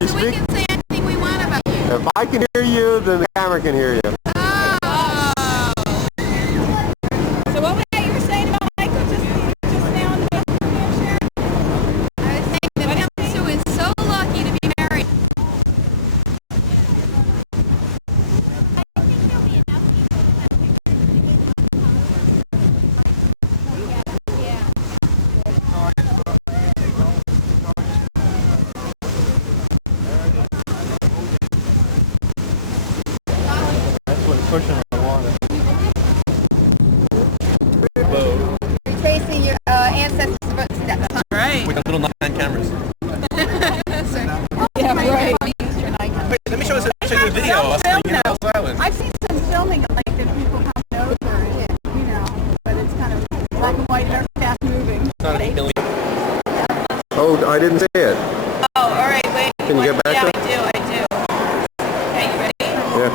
You so speak? we can say anything we want about you. If I can hear you, then the camera can hear you. Oh. So what was that you were saying about Michael just now in the video share? I was saying that Sue is so lucky to be married. Pushing the water. You're tracing your ancestors' footsteps, huh? Right. We got little 9 cameras. Yeah, right. Wait, let me show you a video of us in Ellis Island. I've seen some filming, like that people come over and, you know, but it's kind of black and white, very fast moving. Not a million. Oh, I didn't see it. Oh, all right, wait. Can you get back yeah, to it? I do. Okay, you ready? Yeah.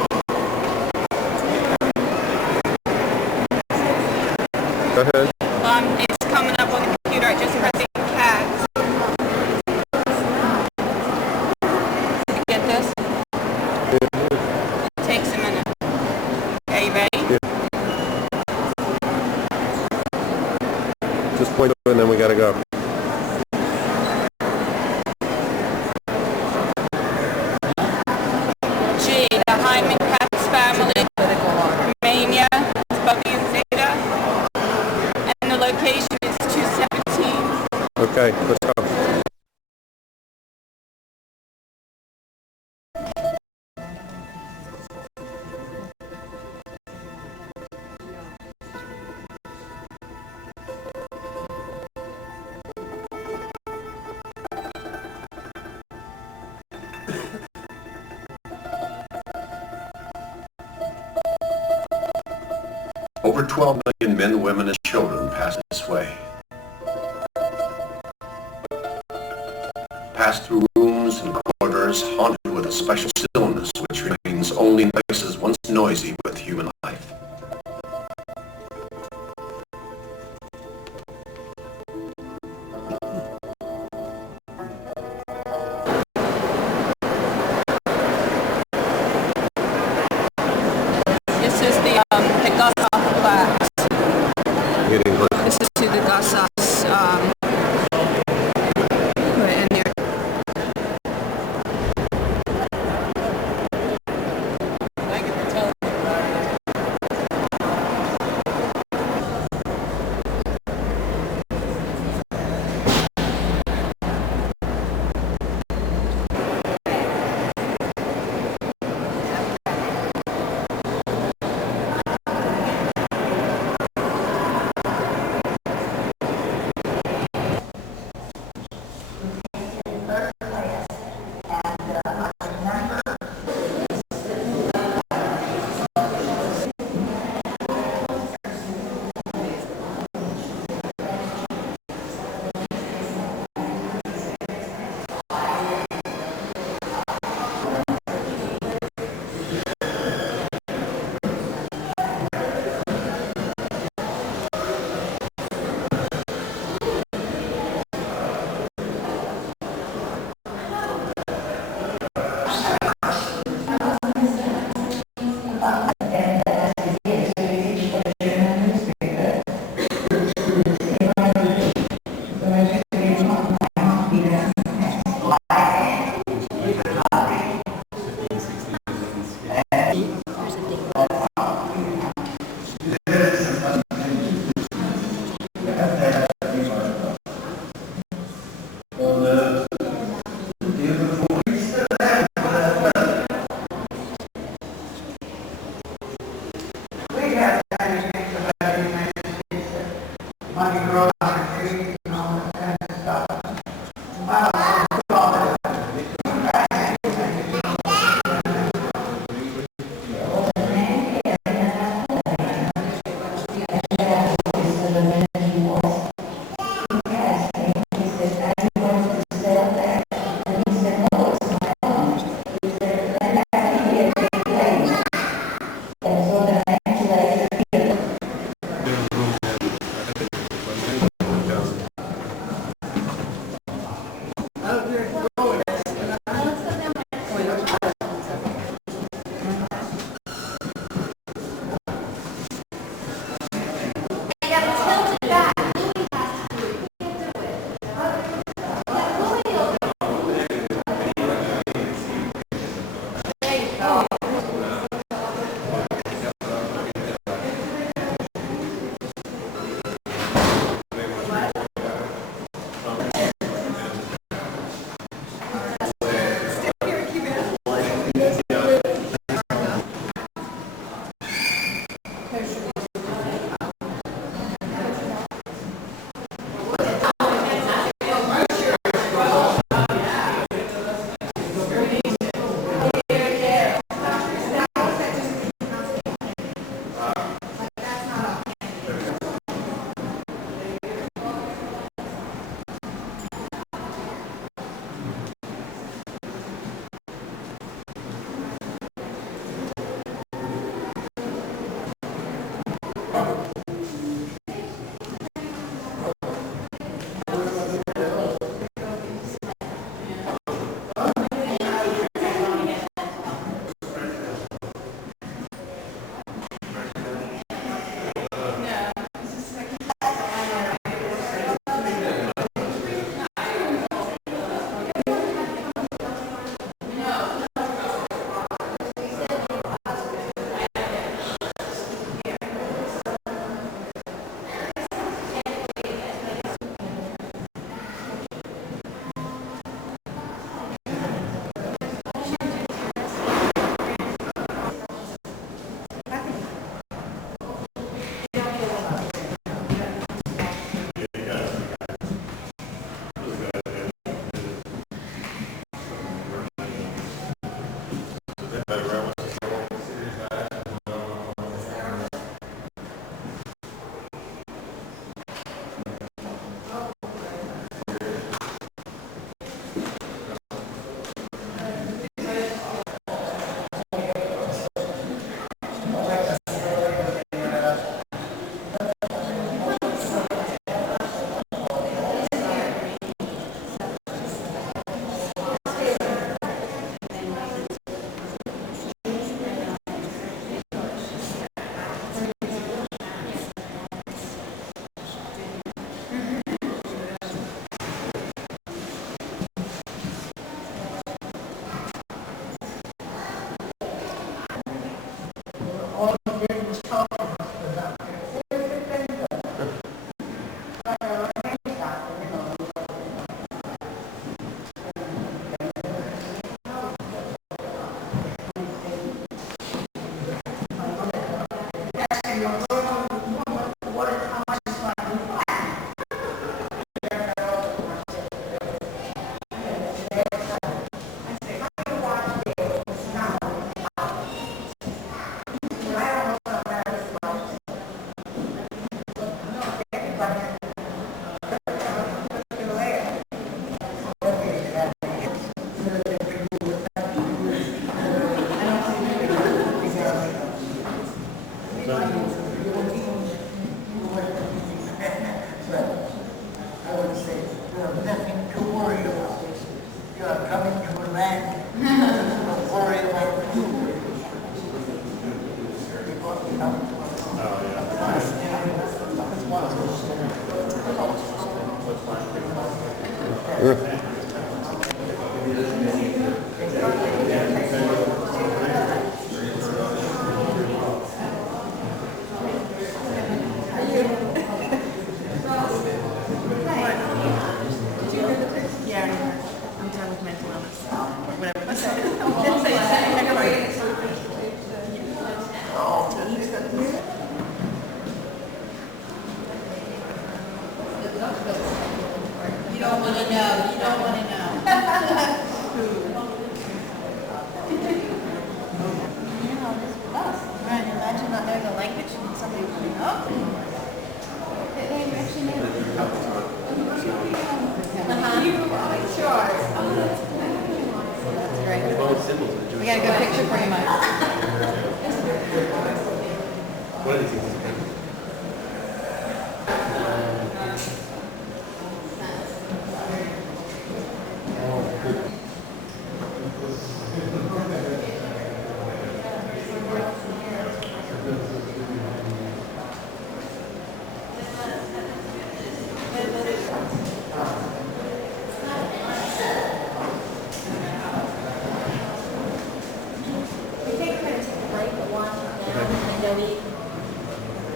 Go ahead. It's coming up on the computer. I just pressing cats. You get this? It takes a minute. Okay, you ready? Yeah. Just point to it and then we gotta go. G, the Hyman Katz family, Romania, Bubby and Zeta, and the location is 217. Okay, let's go. Over 12 million men, women, and children pass this way. Pass through rooms and corridors haunted with a special stillness which remains only in places once noisy with human life. This is the Gossop plaques. This is to the Gossops. Right in there. money grows on trees, you know, and stuff. somebody coming up. That name actually made That's great. We got a good picture for you, Mike. What are these things?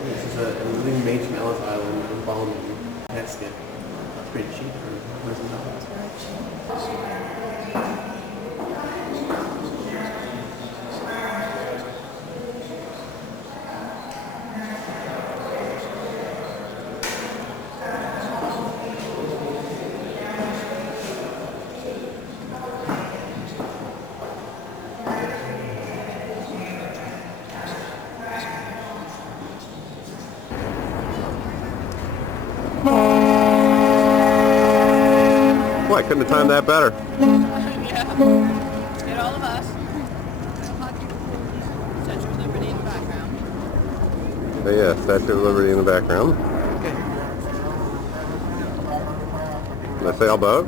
This is a living made from Ellis Island, embalmed head skip. That's pretty cheap for $1,000. Boy, I couldn't have timed that better. Yeah. Get all of us. Statue of Liberty in the background. Oh yeah, Statue of Liberty in the background. The sailboat.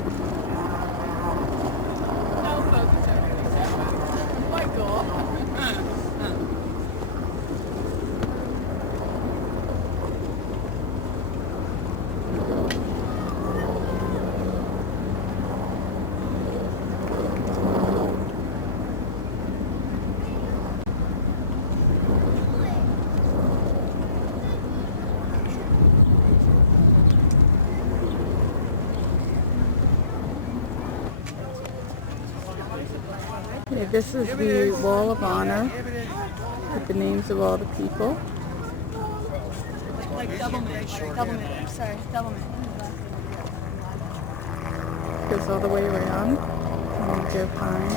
Okay, this is the Wall of Honor with the names of all the people. Like Doublemint. Sorry, Doublemint. Goes all the way around. And Joe Pine.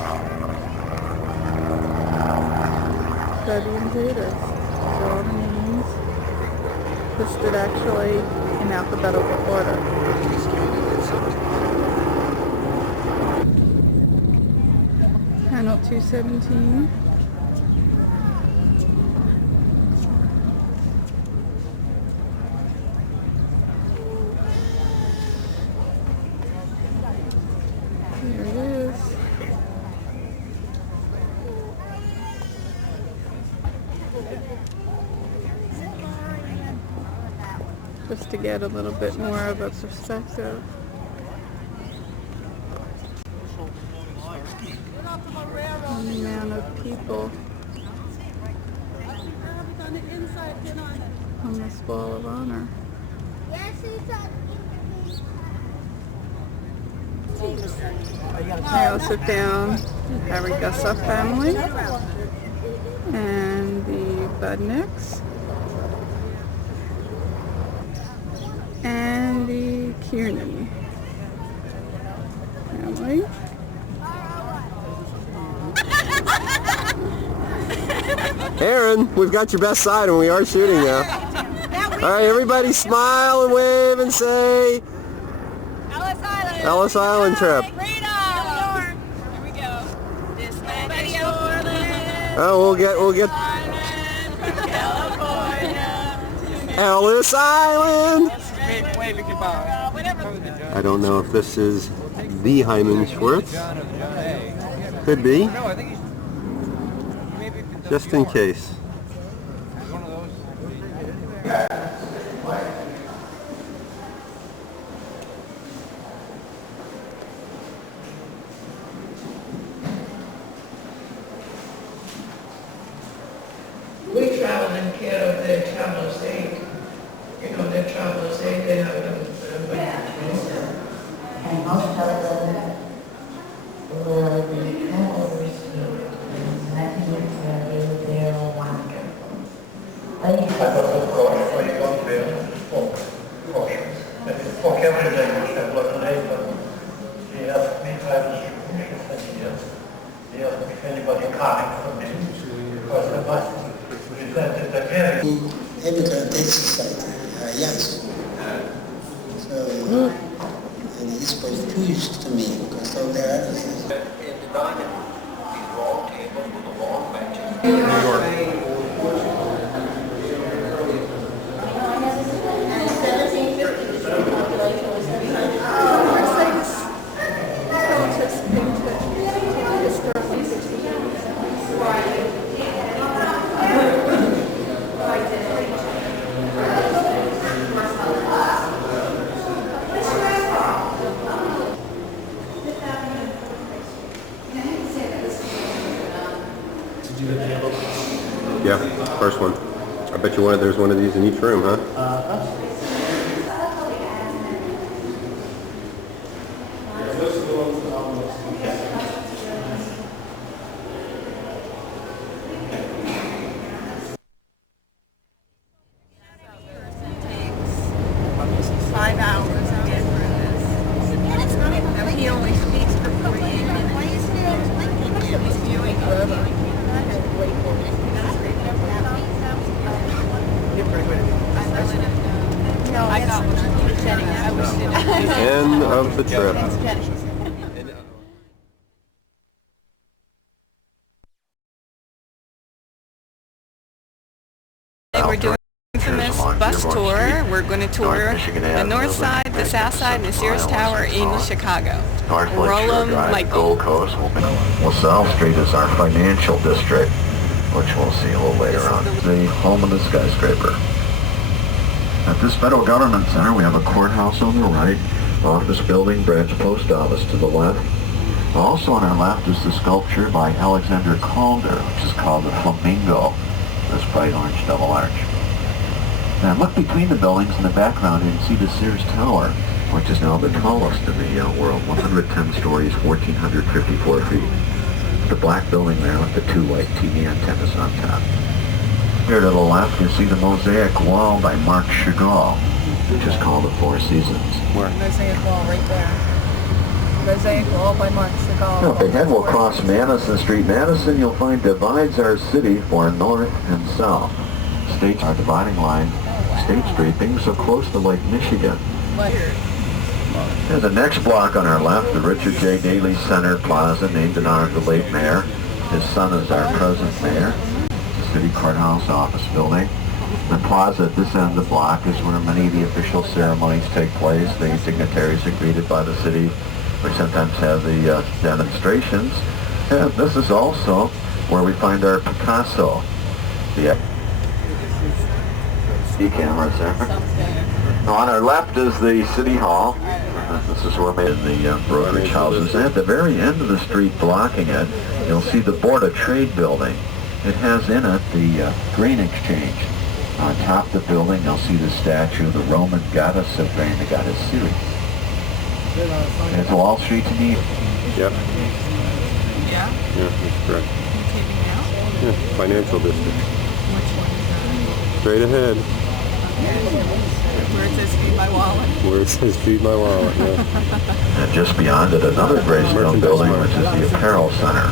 Freddie and Jada. So all the names listed actually in alphabetical order. Panel 217. Here it is. Just to get a little bit more of a perspective. The amount of people on this Wall of Honor. I also found the Harry Gussoff family and the Budnicks and the Kiernan family. Aaron, we've got your best side and we are shooting now. All right, everybody smile and wave and say Ellis Island. Ellis Island trip. Freedom. Here we go. This land is your land. Oh, we'll get Ellis Island. I don't know if this is the Hyman Schwartz. Could be. Just in case. We travel in care of their traveler's aid. You know, their traveler's aid, they have them. And most of them were the travelers that they were there wonderful. They had Och every day we have local aid, but he asked me if I was yes. He asked me if anybody coming from me, because the bus presented the very immigrant aid society, yes. So, and this was huge to me because of their emphasis. In the dining room, these long tables with the long benches. New York. Yeah, first one. I bet you there's one of these in each room, huh? End of the trip. We're doing an infamous bus tour. We're going to tour the north side, the south side, and the Sears Tower in Chicago. Roll 'em like Gold Coast. LaSalle Street is our financial district, which we'll see a little later on. The home of the skyscraper. At this federal government center, we have a courthouse on the right, office building, branch post office to the left. Also on our left is the sculpture by Alexander Calder, which is called the Flamingo, this bright orange double arch. Now look between the buildings in the background and you can see the Sears Tower, which is now the tallest in the world, 110 stories, 1,454 feet. The black building there with the two white TV antennas on top. Here to the left, you see the mosaic wall by Marc Chagall, which is called the Four Seasons. Mosaic wall right there. Mosaic wall by Marc Chagall. Now, if the head will cross Madison Street. Madison, you'll find divides our city for north and south. States are dividing line. State Street being so close to Lake Michigan. And the next block on our left, the Richard J. Daley Center Plaza, named in honor of the late mayor. His son is our present mayor. City Courthouse office building. The plaza at this end of the block is where many of the official ceremonies take place. The dignitaries are greeted by the city. We sometimes have the demonstrations. And this is also where we find our Picasso. The cameras there. On our left is the City Hall. This is where made in the brokerage houses. And at the very end of the street blocking it, you'll see the Board of Trade building. It has in it the grain exchange. On top of the building, you'll see the statue of the Roman goddess of grain, the goddess Ceres. It's Wall Street to me. Yep. Yeah? Yeah, that's correct. Yeah, financial district. Which one is that? Straight ahead. Where it says feed my wallet. Where it says feed my wallet, yeah. And just beyond it, another gray stone building, which is the Apparel Center.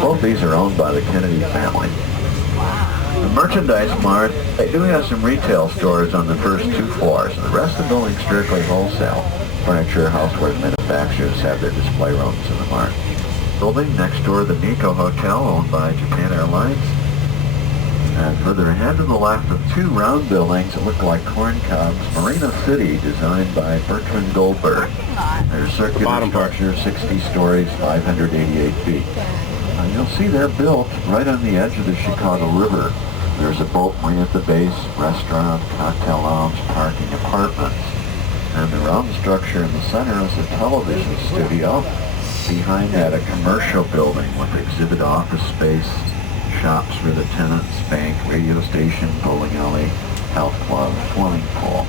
Both these are owned by the Kennedy family. The Merchandise Mart, they do have some retail stores on the first two floors, and the rest of the building is strictly wholesale. Furniture, housewares manufacturers have their display rooms in the Mart. Building next door, the Nikko Hotel, owned by Japan Airlines. And further ahead to the left of two round buildings that look like corn cobs, Marina City, designed by Bertrand Goldberg. They're circular structure, 60 stories, 588 feet. You'll see they're built right on the edge of the Chicago River. There's a boat marina at the base, restaurant, cocktail lounge, parking, apartments. And the round structure in the center is a television studio. Behind that, a commercial building with exhibit office space, shops for the tenants, bank, radio station, bowling alley, health club, swimming pool.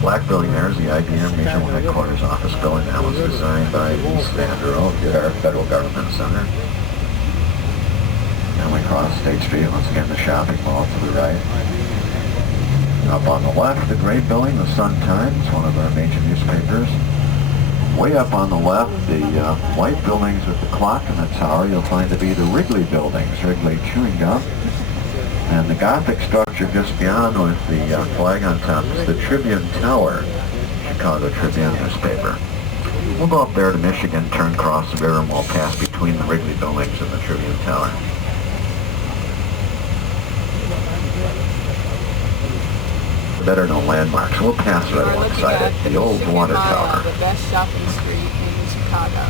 Black building there is the IBM Regional Headquarters office building. That was designed by East Vanderbilt at our Federal Government Center. And we cross State Street, once again the shopping mall to the right. Up on the left, the gray building, the Sun-Times, one of our major newspapers. Way up on the left, the white buildings with the clock in the tower, you'll find to be the Wrigley buildings, Wrigley Chewing Gum. And the Gothic structure just beyond with the flag on top is the Tribune Tower, Chicago Tribune newspaper. We'll go up there to Michigan, turn across the river, and we'll pass between the Wrigley buildings and the Tribune Tower. Better known landmarks. We'll pass right alongside it. The old water tower. The best shopping street in Chicago.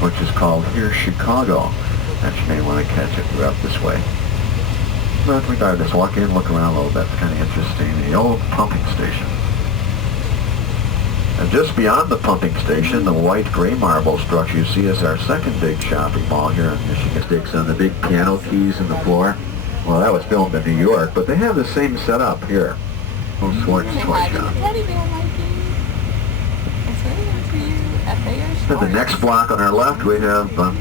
Which is called here Chicago. And you may want to catch it. We're up this way. But regardless, walk in, look around a little bit. It's kind of interesting. The old pumping station. And just beyond the pumping station, the white gray marble structure you see is our second big shopping mall here in Michigan. Sticks on the big piano keys in the floor. Well, that was filmed in New York, but they have the same setup here. Old Schwartz Toy Shop. At the next block on our left, we have the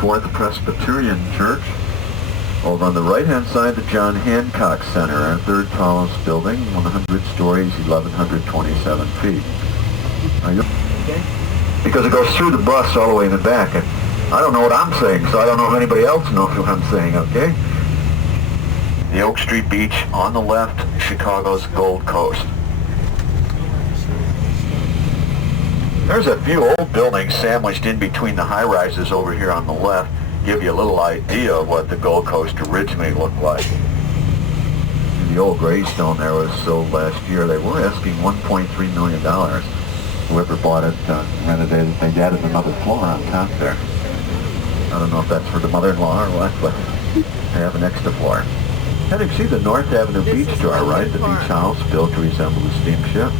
Fourth Presbyterian Church. Over on the right-hand side, the John Hancock Center, our third tallest building, 100 stories, 1,127 feet. Because it goes through the bus all the way in the back, and I don't know what I'm saying, so I don't know if anybody else knows what I'm saying, okay? The Oak Street Beach on the left, Chicago's Gold Coast. There's a few old buildings sandwiched in between the high-rises over here on the left. Give you a little idea of what the Gold Coast originally looked like. The old Greystone there was sold last year. They were asking $1.3 million. Whoever bought it rented it. They added another floor on top there. I don't know if that's for the mother-in-law or what, but they have an extra floor. And you can see the North Avenue beach to our right, the beach house built to resemble a steamship.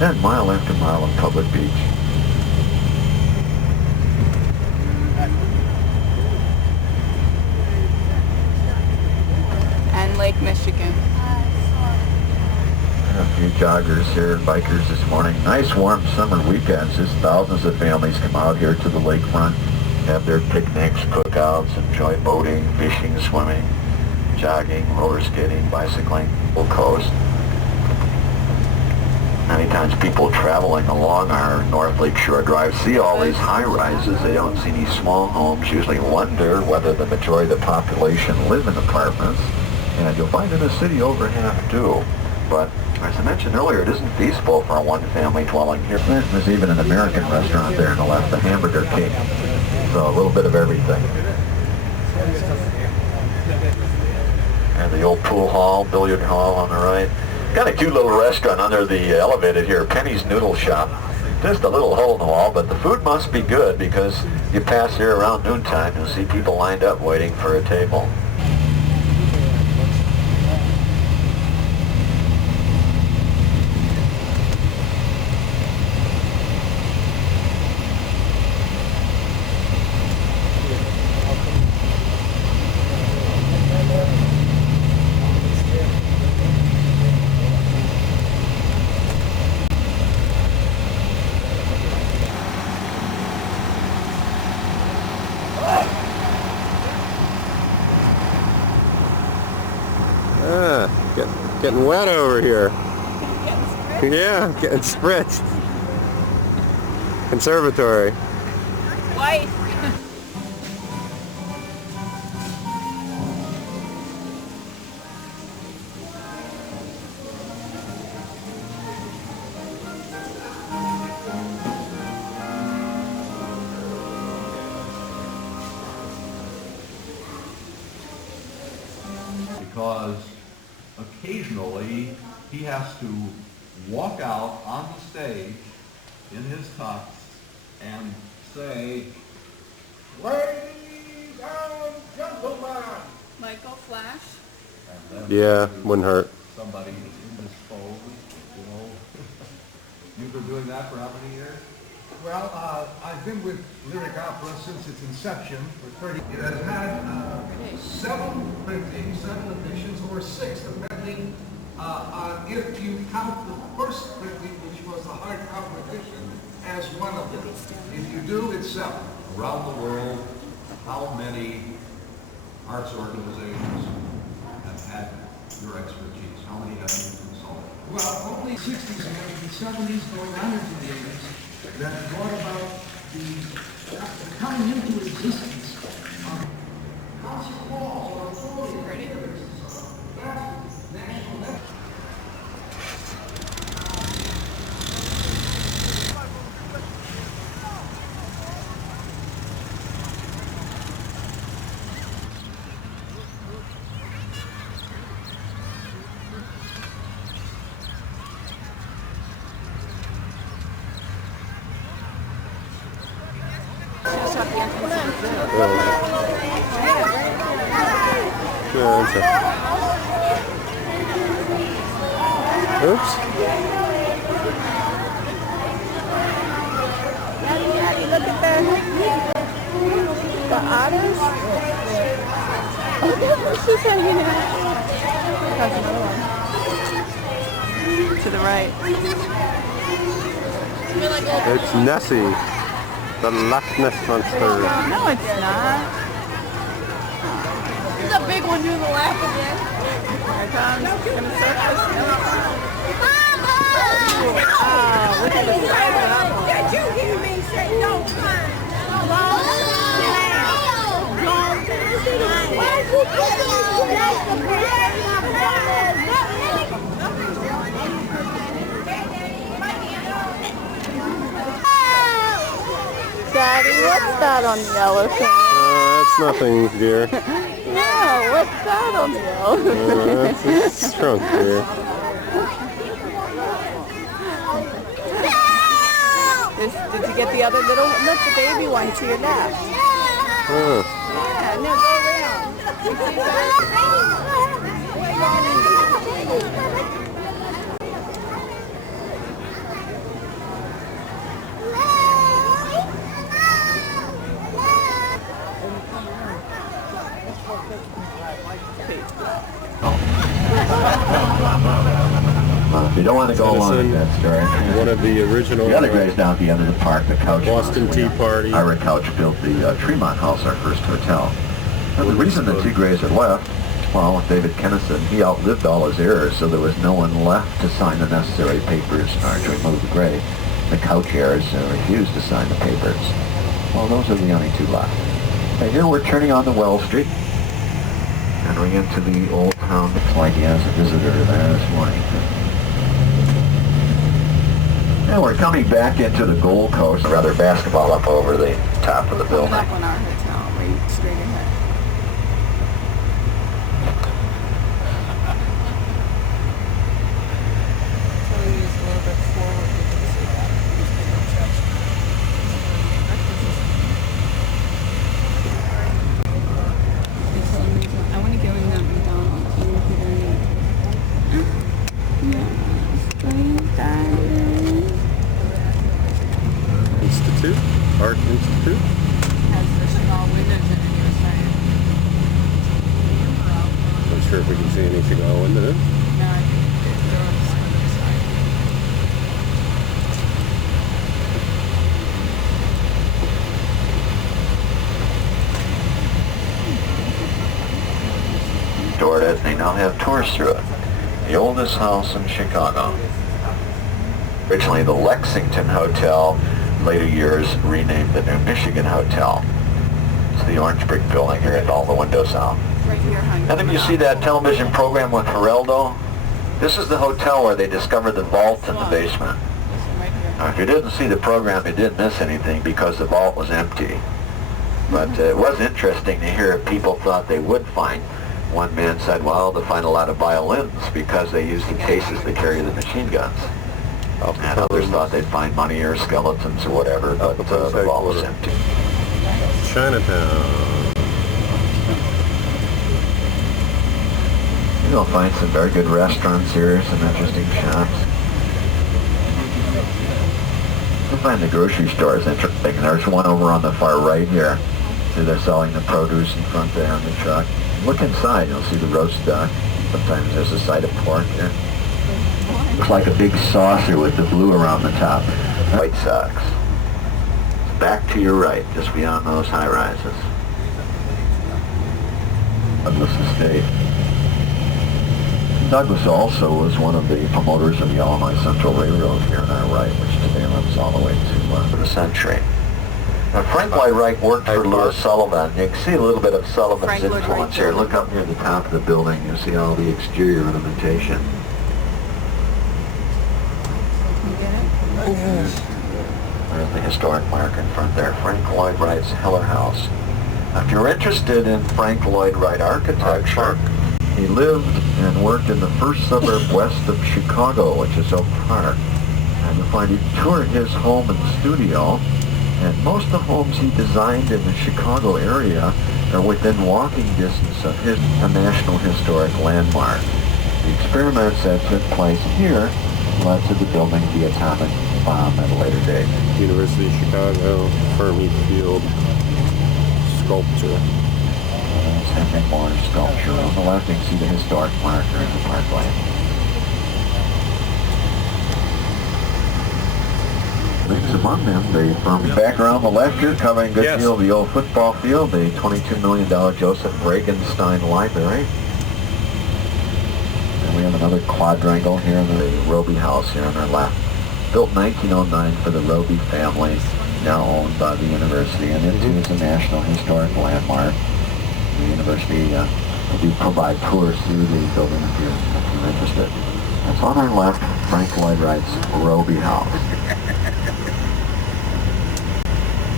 And mile after mile on public beach. And Lake Michigan. A few joggers here, bikers this morning. Nice warm summer weekends. Just thousands of families come out here to the lakefront, have their picnics, cookouts, enjoy boating, fishing, swimming, jogging, roller skating, bicycling, Gold Coast. Many times people traveling along our North Lake Shore Drive see all these high-rises. They don't see any small homes, usually wonder whether the majority of the population live in apartments. And you'll find in the city over half do. But as I mentioned earlier, it isn't feasible for a one-family dwelling here. There's even an American restaurant there on the left, the Hamburger King. So a little bit of everything. And the old pool hall, billiard hall on the right. Got a cute little restaurant under the elevated here, Penny's Noodle Shop. Just a little hole in the wall, but the food must be good because you pass here around noontime, you'll see people lined up waiting for a table. Getting wet over here. Yeah, getting spritzed. Conservatory. Wife. Because occasionally he has to walk out on the stage in his tux and say, "Ladies and gentlemen." Michael Flash. Yeah, wouldn't hurt. Somebody is indisposed, you know. You've been doing that for how many years? Well, I've been with Lyric Opera since its inception for 30 years. It has had 7 printings, 7 editions, or 6, depending on if you count the first printing, which was the hardcover edition, as one of them. If you do, it's 7. Around the world, how many arts organizations have had your expertise? How many have you consulted? Well, only 60s and 70s going on into the 80s that brought about the coming into existence of concert halls or authority theaters. That's national. Oops. Daddy, look at the otters. Oh, that's just hanging out. That's another one. To the right. It's Nessie, the Loch Ness Monster. No, it's not. There's a big one doing the laugh again. Here it comes. It's gonna surface. Oh, look at the size of that one. Did you hear me say don't climb? Daddy, what's that on the elephant? That's nothing, dear. No, what's that on the elephant? That's its trunk, dear. Did you get the other little one? Look, the baby one to your left. Oh. Yeah, no, go around. You see that? If you don't want to go along with that story. One of the original. The other guys down at the end of the park, the Couch. Boston Tea Party. Ira Couch built the Tremont House, our first hotel. And the reason the two Grays had left, well, David Kennison, he outlived all his heirs, so there was no one left to sign the necessary papers or to remove the Gray. The Couch heirs refused to sign the papers. Well, those are the only two left. And here we're turning on the Wells Street, entering into the old town. Looks like he has a visitor there this morning. And we're coming back into the Gold Coast, rather basketball up over the top of the building. Up on our hotel, right straight ahead. So we use a little bit forward. You can see that. I want to go in that McDonald's. Institute? Art Institute? Has the small windows in it, you're saying? Not sure if we can see anything all into it. No, I think it goes on the side. Toured it, and they now have tours through it. The oldest house in Chicago. Originally the Lexington Hotel, later years renamed the New Michigan Hotel. It's the orange brick building here and all the windows out. Right here, honey. And if you see that television program with Geraldo, this is the hotel where they discovered the vault in the basement. Now, if you didn't see the program, you didn't miss anything because the vault was empty. But it was interesting to hear people thought they would find. One man said, well, they'll find a lot of violins because they used the cases to carry the machine guns. And others thought they'd find money or skeletons or whatever, but the vault was empty. Chinatown. You'll find some very good restaurants here, some interesting shops. You'll find the grocery stores interesting. There's one over on the far right here. See, they're selling the produce in front there on the truck. Look inside, you'll see the roast duck. Sometimes there's a side of pork here. Looks like a big saucer with the blue around the top. White Sox. Back to your right, just beyond those high rises. Douglas Estate. Douglas also was one of the promoters of the Illinois Central Railroad here on our right, which today runs all the way to the Century. Frank Lloyd Wright worked for Louis Sullivan. You can see a little bit of Sullivan's influence here. Look up near the top of the building. You see all the exterior ornamentation. There's the historic mark in front there, Frank Lloyd Wright's Heller House. Now, if you're interested in Frank Lloyd Wright architecture, he lived and worked in the first suburb west of Chicago, which is Oak Park. And you'll find he toured his home and studio, and most of the homes he designed in the Chicago area are within walking distance of a National Historic Landmark. The experiments that took place here led to the building of the atomic bomb at a later date. University of Chicago, Fermi Field, sculpture. There's Henry Moore's sculpture. On the left you can see the historic marker in the parkway. Names among them, the Fermi. Back around the left here, covering a good deal of the old football field, the $22 million Joseph Regenstein Library. And we have another quadrangle here in the Roby House here on our left. Built 1909 for the Roby family, now owned by the university, and it too is a National Historic Landmark. The university will provide tours through the building if you're interested. That's on our left, Frank Lloyd Wright's Roby House.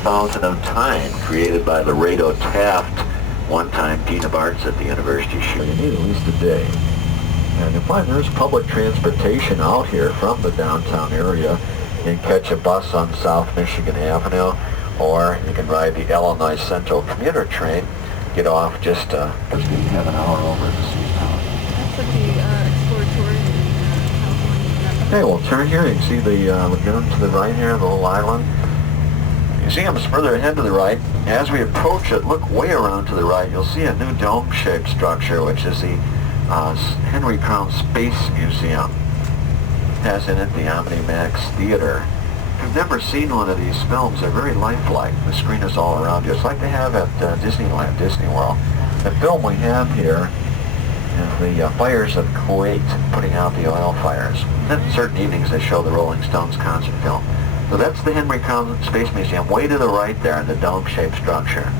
Fountain of Time, created by Laredo Taft, one-time Dean of Arts at the University. You need at least a day. And you'll find there's public transportation out here from the downtown area. You can catch a bus on South Michigan Avenue, or you can ride the Illinois Central commuter train, get off just have an hour over to see town. That's what the exploratory California. Okay, we'll turn here. You can see the lagoon to the right here, the little island. Museum's further ahead to the right. As we approach it, look way around to the right. You'll see a new dome-shaped structure, which is the Henry Crown Space Museum. It has in it the Omni Max Theater. If you've never seen one of these films, they're very lifelike. The screen is all around you. It's like they have at Disneyland, Disney World. The film we have here is the fires of Kuwait, putting out the oil fires. Then certain evenings they show the Rolling Stones concert film. So that's the Henry Crown Space Museum, way to the right there in the dome-shaped structure.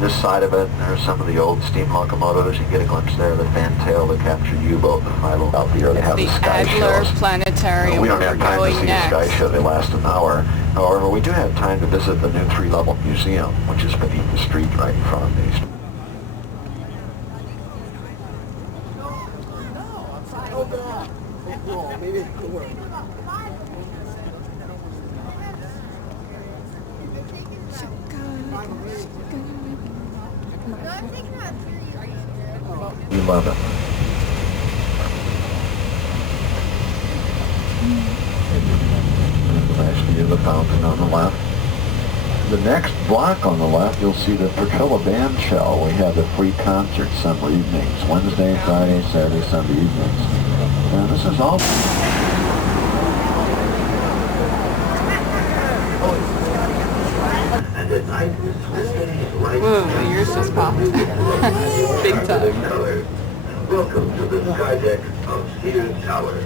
This side of it, there's some of the old steam locomotives. You get a glimpse there of the fantail, the captured U-boat, the 5 out here. They have the sky Adler shows. Planetarium. We don't have time to see the sky show. They last an hour. However, we do have time to visit the new 3-level museum, which is beneath the street right in front of these. We love it. The last view of the fountain on the left. The next block on the left, you'll see the Portola Band Shell. We have the free concerts summer evenings, Wednesday, Friday, Saturday, Sunday evenings. And this is all... Whoa, yours just popped. Big time. Welcome to the sky deck of CEAR Tower.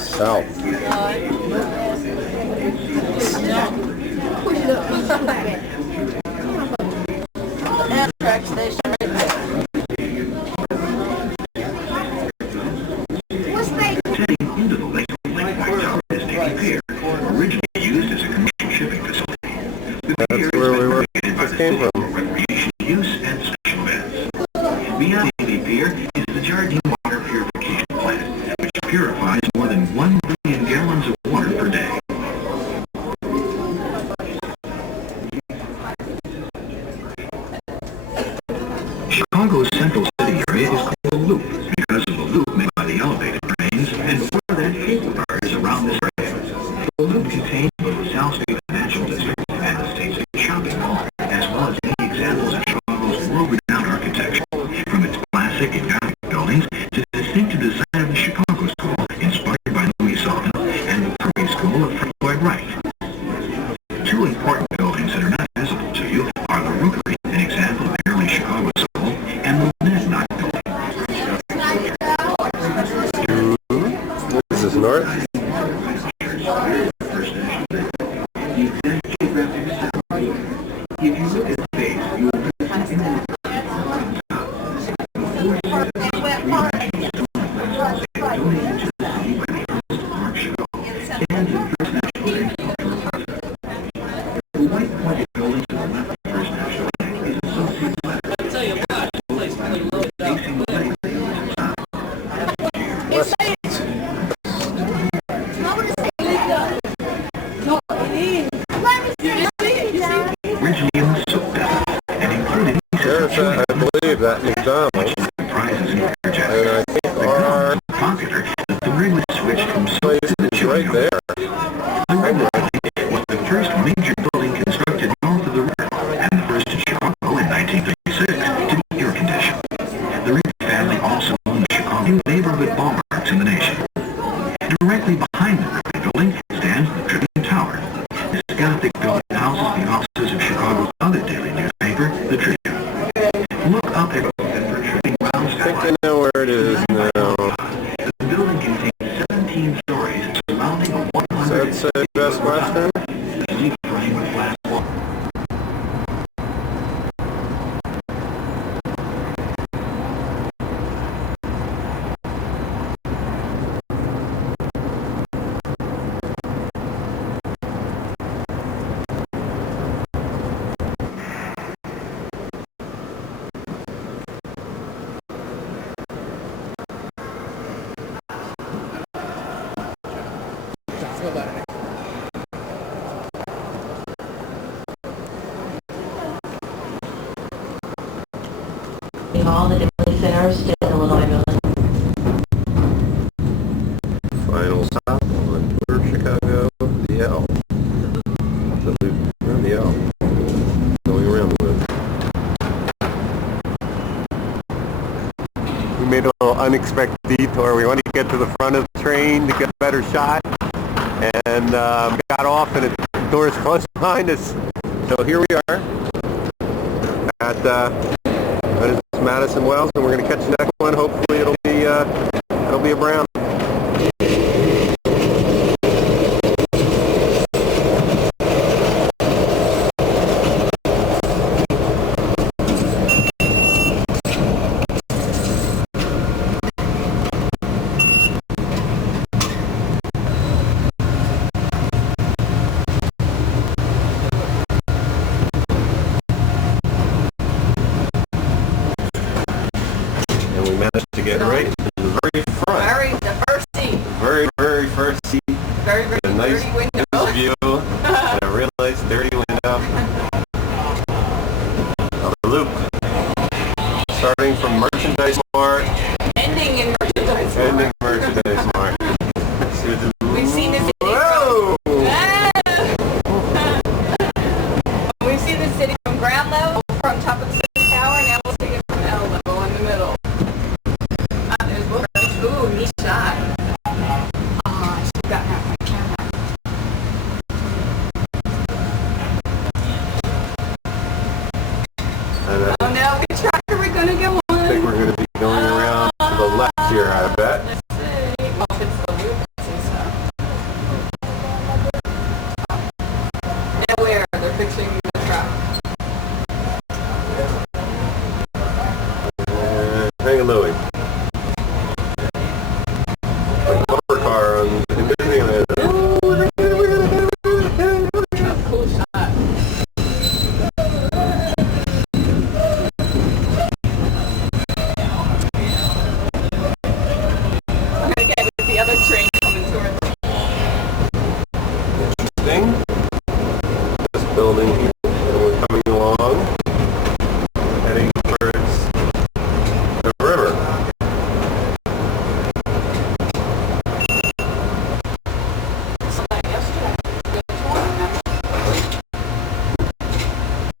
South. Amtrak station right there. Into the Lake Tower is Navy Pier, originally used as a commercial shipping facility. The pier where we were. This came from. Recreation use and special events. Beyond Navy Pier is the Jardine Water Purification Plant, which purifies more than 1 billion gallons of water per day. Chicago's central city area is called the Loop because of the loop made by the elevated trains, and part of that cable car is around this area. The Loop contains both the South Street Financial District and the State Street Shopping Mall, as well as The white pointed building to the left of First National Bank is Associates Letter. I'll tell you what, this place really loaded up. Facing the lake on the side. Originally in the soap depot, and including There's, I believe, that McDonald's. prizes and And purchases. I think our Popular that the rig was switched from soap place to the is chili right there. The rig was the first major building constructed north of the river, and the first in Chicago in 1936 to be air conditioned. The Rig family also owned the Chicago neighborhood ballparks in the nation. Directly behind the Rig building stands the Tribune Tower. This Gothic building houses the offices of Chicago's other daily newspaper, the Tribune. Look up at protruding round I think I know where it is now. The building contains 17 stories surrounding a 100 So that's Best Western? sleek frame of glass wall. All the daily fairs still in Illinois building. Final stop on Tour Chicago, the L. The loop around the L. Going around the loop. We made a little unexpected detour. We wanted to get to the front of the train to get a better shot. And got off and the doors closed behind us. So here we are at Madison Wells, and we're going to catch the next one. Hopefully it'll be a brown. And we managed to get right to the very front. The first seat. The very first seat. Very A nice dirty window. nice view. And a real nice dirty window. Of the loop. Starting from Merchandise Mart. Ending in Merchandise Mart. Ending Merchandise Mart. We've seen the city Whoa! We've seen the city from ground level, from top of the city tower, now we'll see it from L level in the middle. There's Woodbridge. Ooh, neat shot. Oh, I should have gotten out my camera. And Oh no, which track are we going to go on? I think we're going to be going around to the left here, I bet. Let's see. Well, if it's the loop, let's see so. Nowhere, they're fixing the track. Hang a Louie. Like a motor car on Disneyland. Cool shot. I'm gonna get with the other train coming towards us. Interesting. This building here, and we're coming along, heading towards the river. So like yesterday, good tour,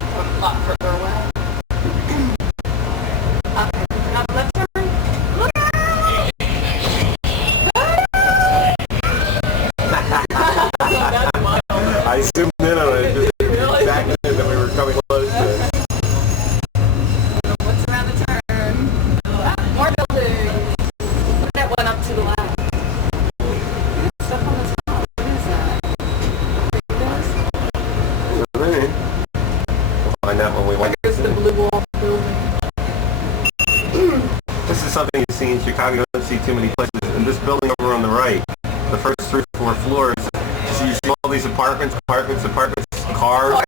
a lot further away. Okay, now left turn. Look out! That's wild. I zoomed in on it, just exactly that we were coming close to it. What's around the turn? More buildings. That one up to the left. Stuff on the top. What is that? Alright. We'll find out when we want to Here's get the in. blue wall building. This is something you see in Chicago. You don't see too many places. And this building over on the right, the first 3 or 4 floors, so you see all these apartments, cars,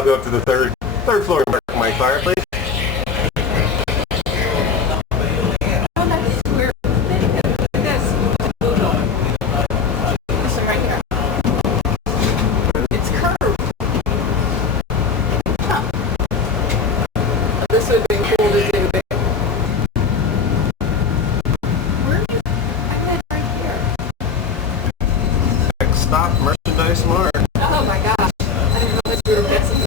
I'll go up to the third floor and work my fire, please. Stop Merchandise Mart. Oh my gosh. I didn't know this was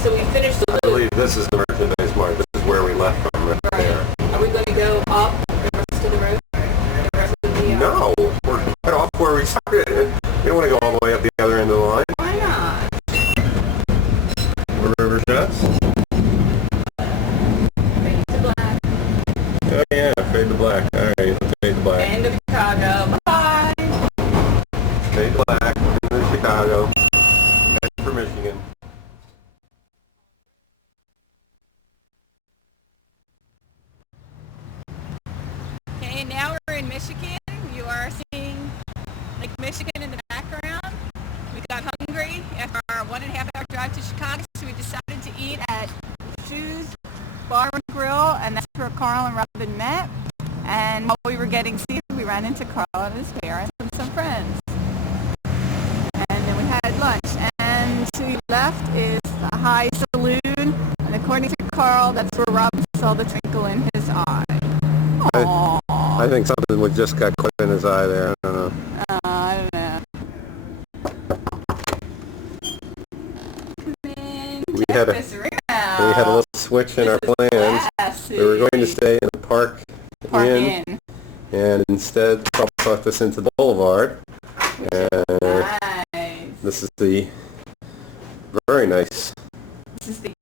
So we finished the I believe this is the Merchandise Mart. This is where we left from right there. Are we going to go up the rest of the road? The rest of the, No, we're right off where we started. We don't want to go all the way up the other end of the line. Why not? River shuts. Fade to black. Oh yeah, fade to black. All right, let's fade to black. End of Chicago. Bye. Fade to black. End of Chicago. Back for Michigan. Okay, now we're in Michigan. You are seeing Lake Michigan in the background. We got hungry after our 1.5-hour drive to Chicago, so we decided to eat at Shoes Bar and Grill, and that's where Carl and Robin met. And while we were getting seated, we ran into Carl and his parents and some friends. And then we had lunch. And to the left is the High Saloon, and according to Carl, that's where Robin saw the twinkle in his eye. I think something just got caught in his eye there. I don't know. I don't know. We had a little switch in our plans. We were going to stay in the Park Inn, and instead Carl talked us into the Boulevard. And this is the very nice. This is the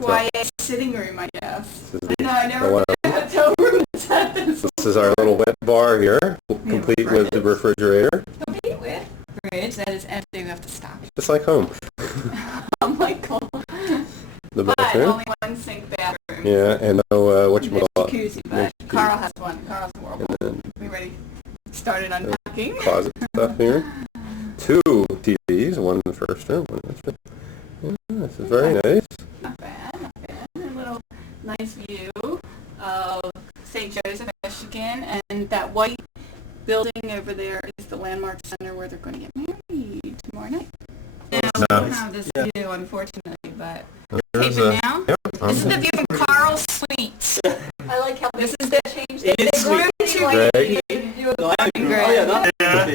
quiet sitting room, I guess. This I never been in a hotel room that's had this. This is our little wet bar here, complete with the refrigerator. Complete with fridge that is empty. We have to stop. Just like home. Oh my god. The But bathroom. only one sink bathroom. Yeah, and no whatchamacallit. Jacuzzi, but Carl has one. Carl's a whirlpool. We ready? Started unpacking. Closet stuff here. 2 TVs, one in the first room, one in the second. Yeah, this is very nice. Not bad, not bad. A little nice view of St. Joseph, Michigan, and that white building over there is the Landmark Center where they're going to get married tomorrow night. Now, we don't have this view, unfortunately, but There's taping now. Yep, This is the view from Carl's Suites. I like how this is the change. It is grew sweet. to Greg. be.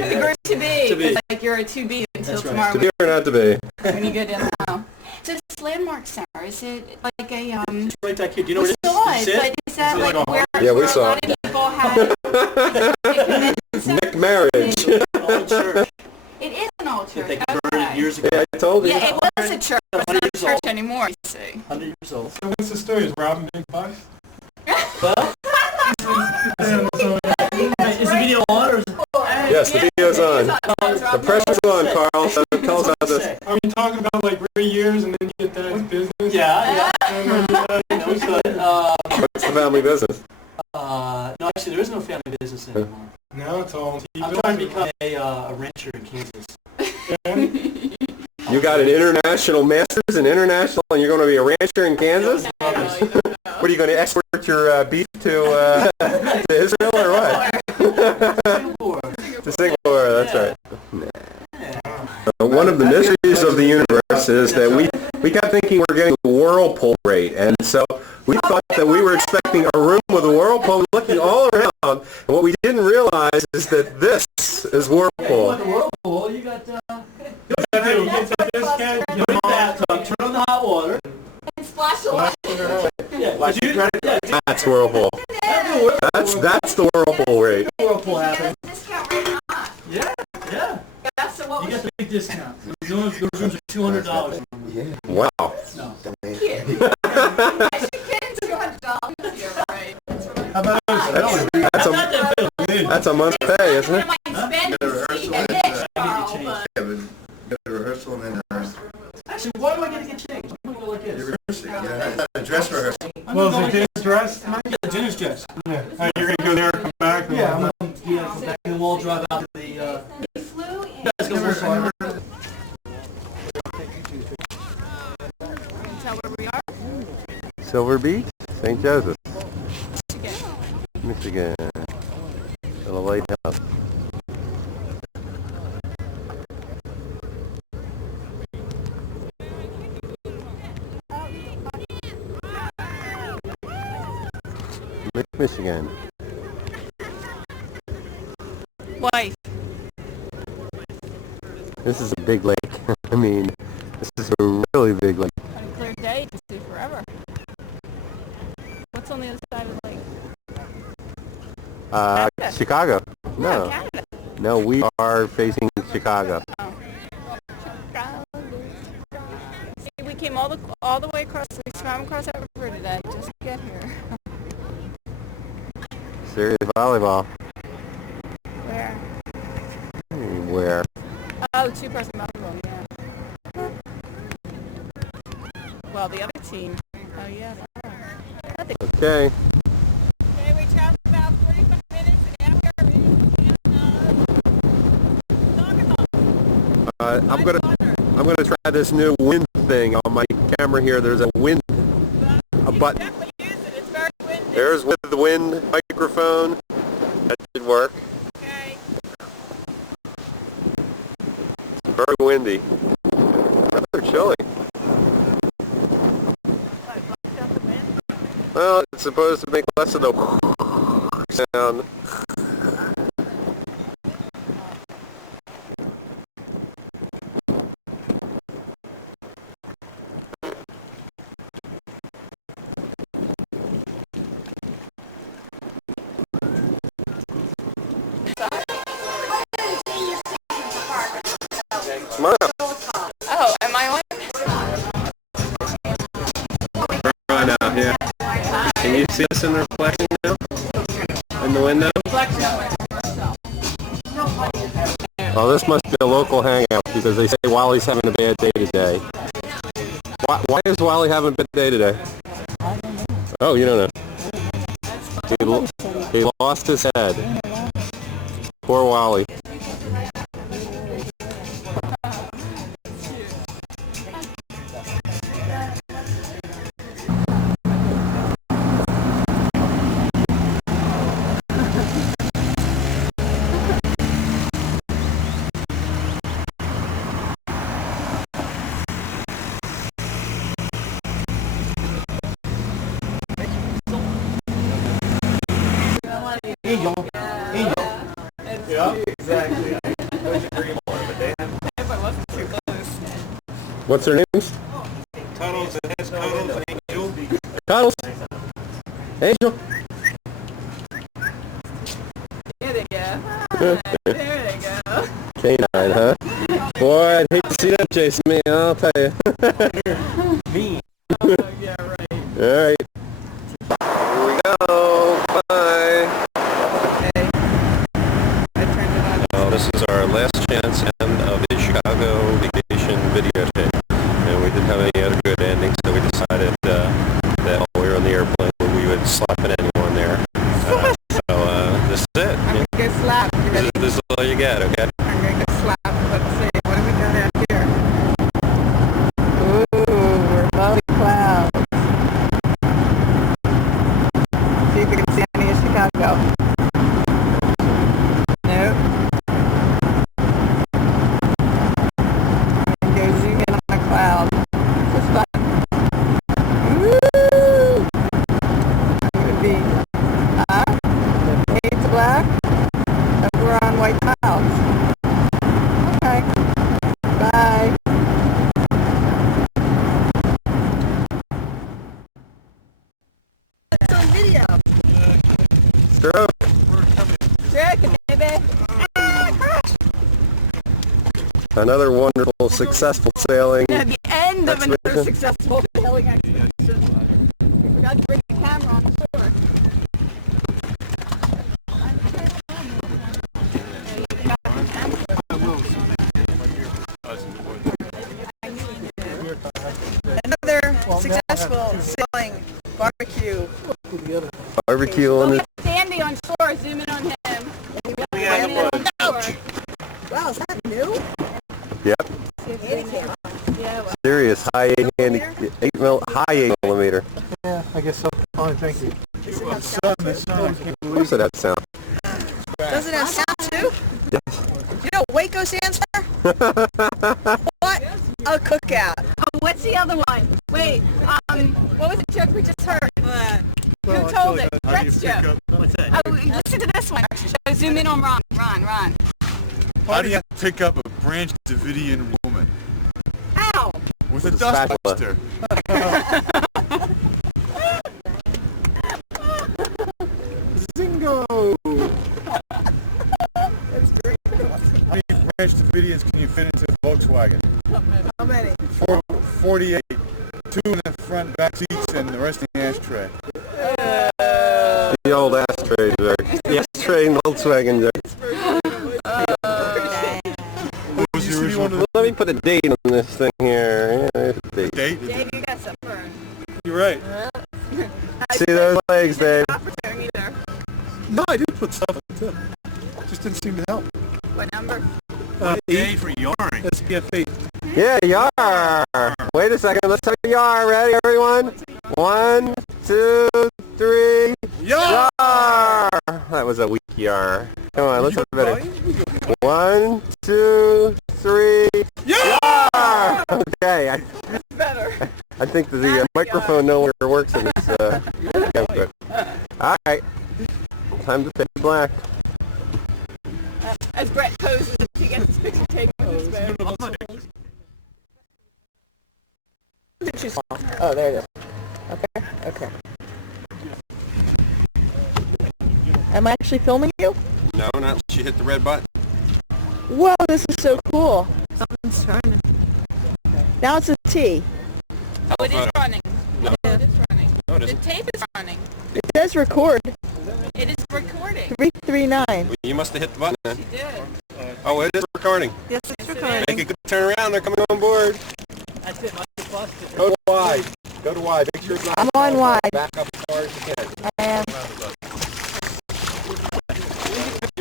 The grew to be. It's like you're a to be until tomorrow. To be or not to be? When you go down now. So this Landmark Center, is it like a It's right back here. Do you know where saw this it, is? but is that like where, Yeah, we where a saw lot of people have Nick marriage. Old church. It is an old church. They converted it years ago. Yeah, I told you. Yeah, it was a church, but it's not a church anymore, you see. 100 years old. So what's the story? Is Robin Big Bucks? Well, is the video on or is it? Yes, the video's on. The pressure's on, Carl. So tell us about this. Are we talking about like 3 years and then you get that business? Yeah. No, we could. What's the family business? No, actually, there is no family business anymore. No, it's all. I'm trying to become a rancher in Kansas. You got an international master's in international, and you're going to be a rancher in Kansas? What are you going to export your beef to Israel or what? To Singapore, that's right. One of the mysteries of the universe is that we kept thinking we were getting the whirlpool rate, and so we thought that we were expecting a room with a whirlpool looking all around, and what we didn't realize is that this is whirlpool. The whirlpool, you got turn on the hot water. And splash the water. That's whirlpool. That's the whirlpool rate. Whirlpool happens. Discount rate or not? Yeah. Yeah, so what You was got the big discount. Those rooms are $200. Wow. No. $200 here, right? How about That's a month's pay, isn't it? I might spend to see a niche, Carl, but The rehearsal and then Actually, why do I get to get changed? I'm going to go like this. a dress rehearsal. Well, is it dinner's dress? Yeah, dinner's dress. Yeah. You're going to go there and come back? Yeah, I'm going to come back and we'll drive out to the... they flew in. Let's go first. Silver Beach, St. Joseph, Michigan. Little lighthouse. Lake Michigan. Wife. This is a big lake. I mean, this is a really big lake. On a clear day, you can see forever. What's on the other side of the lake? Canada. Chicago. No. Canada. No, we are facing Chicago. Oh. See, we came all the way across. We swam across that river today just to get here. Serious volleyball. Where? Where? Oh, two-person volleyball, yeah. Well, the other team. Oh, yeah. Okay. Okay, we traveled about 45 minutes and now we are in I'm gonna try this new wind thing on my camera here. There's a wind button. It's very windy. There's with the wind microphone. That should work. Okay. It's very windy. Rather chilly. Well, it's supposed to make less of the sound. Smile. Oh, am I on? Right now, yeah. Can you see us in the reflection now? In the window? Oh, this must be a local hangout because they say Wally's having a bad day today. Why is Wally having a bad day today? Oh, you don't know. He lost his head. Poor Wally. Angel. Yeah, exactly. What's their names? Cuddles, it has Cuddles, Angel. Cuddles. Angel. There they go. There they go. Canine, huh? Boy, I'd hate to see them chasing me, I'll tell you. Me. Oh, yeah, right. All right. Here we go. Bye. This is our last chance end of the Chicago vacation videotape. And we didn't have any other good endings, so we decided that while we were on the airplane, we would slap an ending on there. This is it. I'm going to go slap. This is all you get, okay? I'm going to go slap. Let's see. What do we got out here? Ooh, we're above the clouds. See if we can see any of Chicago. Nope. I'm going to zoom in on the cloud. This is fun. Woo! It would be, fade to black. And we're on white clouds. Okay. Bye. It's on video. Stroke. Stroke, baby. Another wonderful, successful sailing. Yeah, the end of another expedition. successful sailing expedition. We forgot to bring the camera on the shore. Another successful sailing barbecue. Barbecue on the... Sandy on shore, zoom in on him. Wow, is that new? Yep. Yeah, well. Serious high 8 millimeter. Yeah. guess so. Fine, thank you. The sun, Of course it has sound. Doesn't it have sound too? Yes. You know what Waco stands for? What? A cookout. Oh, what's the other one? Wait, what was the joke we just heard? Who told it? Brett's joke. What's that? Oh, listen to this one. So zoom in on Ron. Ron. How do you pick up a Branch Davidian woman? Ow! With a dustbuster. Zingo! That's great. How many Branch Davidians can you fit into a Volkswagen? How many? 48. 2 in the front back seats and the rest in the ashtray. The old ashtray joke. The ashtray and Volkswagen joke. Let me put a date on this thing here. Yeah, there's a date. Dave, you got something. You're right. See those legs, Dave? No, I did put stuff on too. Just didn't seem to help. What number? A for yarn. SPF 8. Yeah, yar. Wait a second. Let's tell yar. Ready, everyone? 1, 2, 3. Yar! That was a weak yar. Come on, let's have it better. 1, 2, 3. Yar! Okay. I think the microphone no longer works in this outfit. All right. Time to fade black. As Brett poses to get this picture taken with his phone. Oh, there it is. Okay. Am I actually filming you? No, not unless you hit the red button. Whoa, this is so cool. Something's turning. Now it's a T. Oh, it is running. No. It is running. No, it The isn't. tape is running. It says record. It is recording. 339. You must have hit the button then. She did. Oh, it is recording. Yes, it's recording. Make a good turn around. They're coming on board. That's it. Go to wide. Go to wide. Make sure it's not. I'm on wide. Back up as far as you can. I am.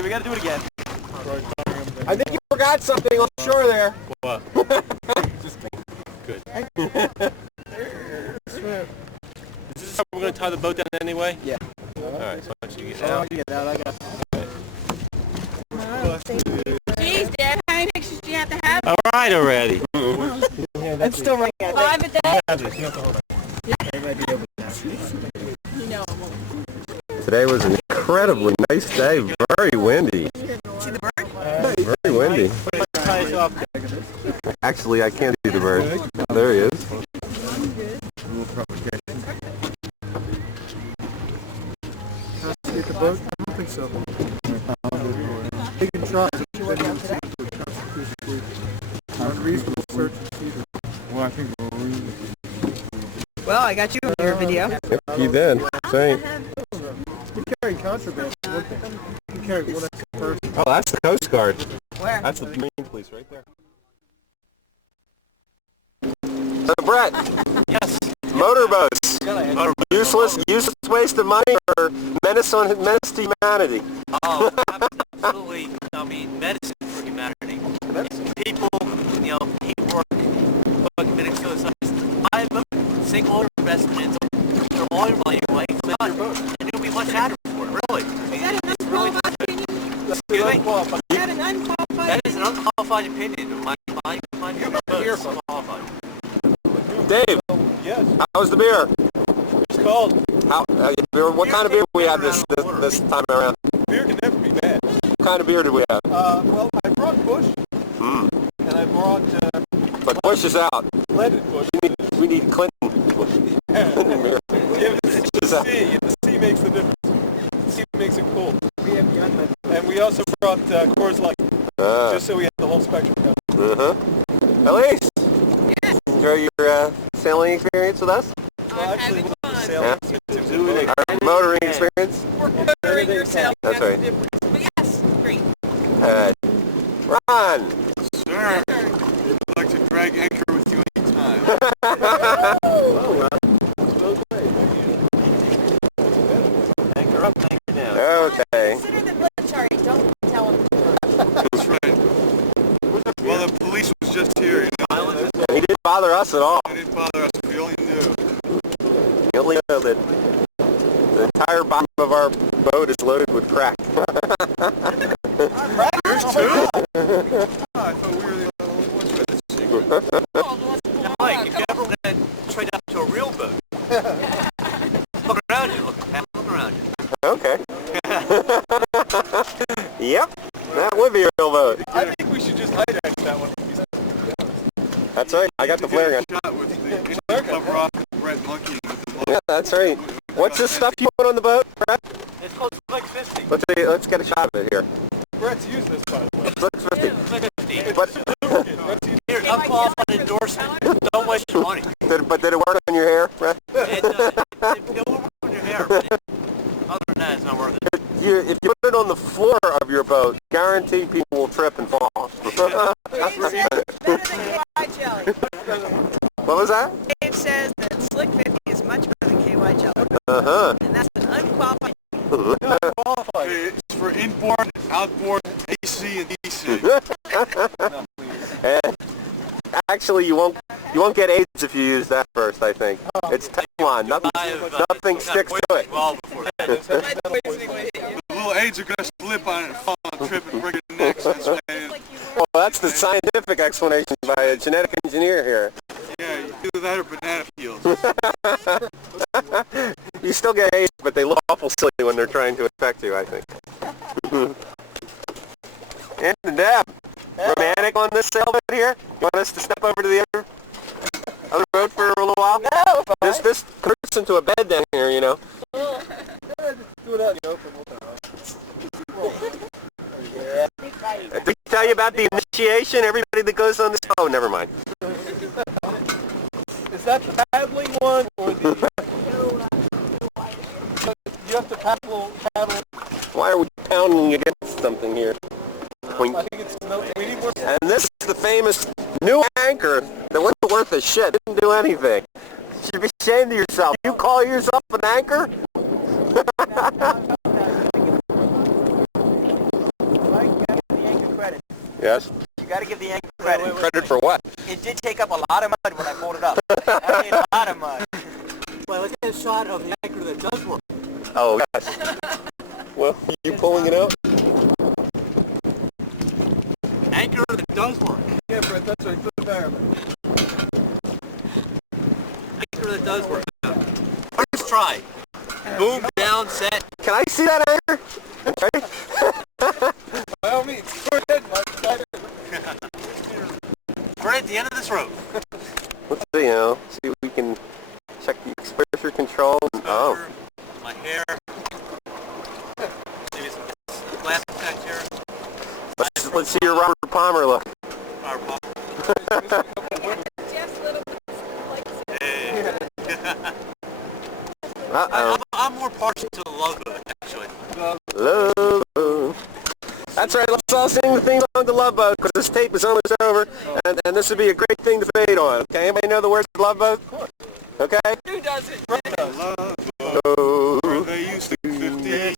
We gotta do it again. I think you forgot something on the shore there. What? Just kidding. Good. That's right. Is this how we're gonna tie the boat down anyway? Yeah. Alright, so why don't you get out? Get out. I got. Jeez, Dad, how many pictures do you have to have? Alright already. It's still running. 5 a day? Today was an incredibly nice day. Very windy. See the bird? Very windy. Tie it off. Actually, I can't see the bird. There he is. Get the boat? I don't think so. They can try. Unreasonable search and seizure. Well, I think Well, I got you in your video. Yep, you did. Same. you carry contraband. You carry one extra person. Oh, that's the Coast Guard. Where? That's the Marine Police right there. Brett. Yes. Motorboats. Useless waste of money or menace to humanity? Oh, absolutely. I mean, medicine for humanity. People, work, committing suicide. I look at single investments, they're all your money away, and it'll be much harder for it, really. I mean, it's really Excuse me? That is an unqualified opinion. My view is unqualified. Dave. Yes. How's the beer? It's cold. What kind of beer we have this time around? Beer can never be bad. What kind of beer did we have? Well, I brought Bush, and I brought But Bush is out. leaded Bush. We need Clinton. Yeah, the C. The C makes the difference. The C makes it cool. And we also brought Coors Light, just so we have the whole spectrum covered. Elise, enjoy your sailing experience with us? I'm having fun. Our motoring experience? Motoring yourself. That's right. But yes, great. Ron! Sure. I'd like to drag anchor with you anytime. Anchor up, anchor down. Okay. Consider the military. Don't tell them. That's right. Well, the police was just here, He didn't bother us at all. He didn't bother us. We only knew. He Unfortunately, the entire bottom of our boat is loaded with crack. Yours too? I thought we were the only ones with the secret. Mike, if you ever want to trade up to a real boat, look around you. Look around you. Okay. Yep, that would be a real boat. I think we should just hijack that one. That's right. I got the flare gun. Yeah, that's right. What's this stuff you put on the boat, Brett? It's called Slick 50. Let's get a shot of it here. Brett's used this, by the way. Slick 50. Yeah, Slick 50. But here, unqualified endorsement. Don't waste your money. Did it work on your hair, Brett? It will work on your hair, but other than that, it's not worth it. If you put it on the floor of your boat, guaranteed people will trip and fall. What was that? Dave says that Slick 50 is much better than KY Jelly. Uh-huh. And that's an unqualified. It's for inboard, outboard, AC, and DC. And actually, you won't get AIDS if you use that first, I think. It's Teflon. Nothing sticks to it. The little AIDS are going to slip on it and fall on a trip and break your necks. Well, that's the scientific explanation by a genetic engineer here. Yeah, either that or banana peels. You still get AIDS, but they look awful silly when they're trying to infect you, I think. And Deb, romantic on this sailboat here? You want us to step over to the other boat for a little while? No. This turns into a bed down here, you know. Do it out in the open. Did we tell you about the initiation? Everybody that goes on this... Oh, never mind. Is that the paddling one or the... You have to paddle... Why are we pounding against something here? Point. I think it's... We need more... And this is the famous new anchor that wasn't worth a shit. Didn't do anything. You should be ashamed of yourself. You call yourself an anchor? Yes? You got to give the anchor credit. Credit for what? It did take up a lot of mud when I pulled it up. I made a lot of mud. Well, let's get a shot of the anchor that does work. Oh, yes. Well, you pulling it out? Anchor that does work. Yeah, Brett, that's right. Put it there. Anchor that does work. First try. Boom, down, set. Can I see that anchor? Ready? By all means, go ahead, Mike. We're at the end of this rope. Let's see, see if we can check the exposure control. Oh. My hair. Maybe some glass effect here. Let's see your Robert Palmer look. Uh-oh. I'm more partial to the logo, actually. Love. That's right, let's all sing the theme song to Love Boat, because this tape is almost over, and this would be a great thing to fade on. Okay, anybody know the words to Love Boat? Okay? Who does it? Love Boat. They used to 50.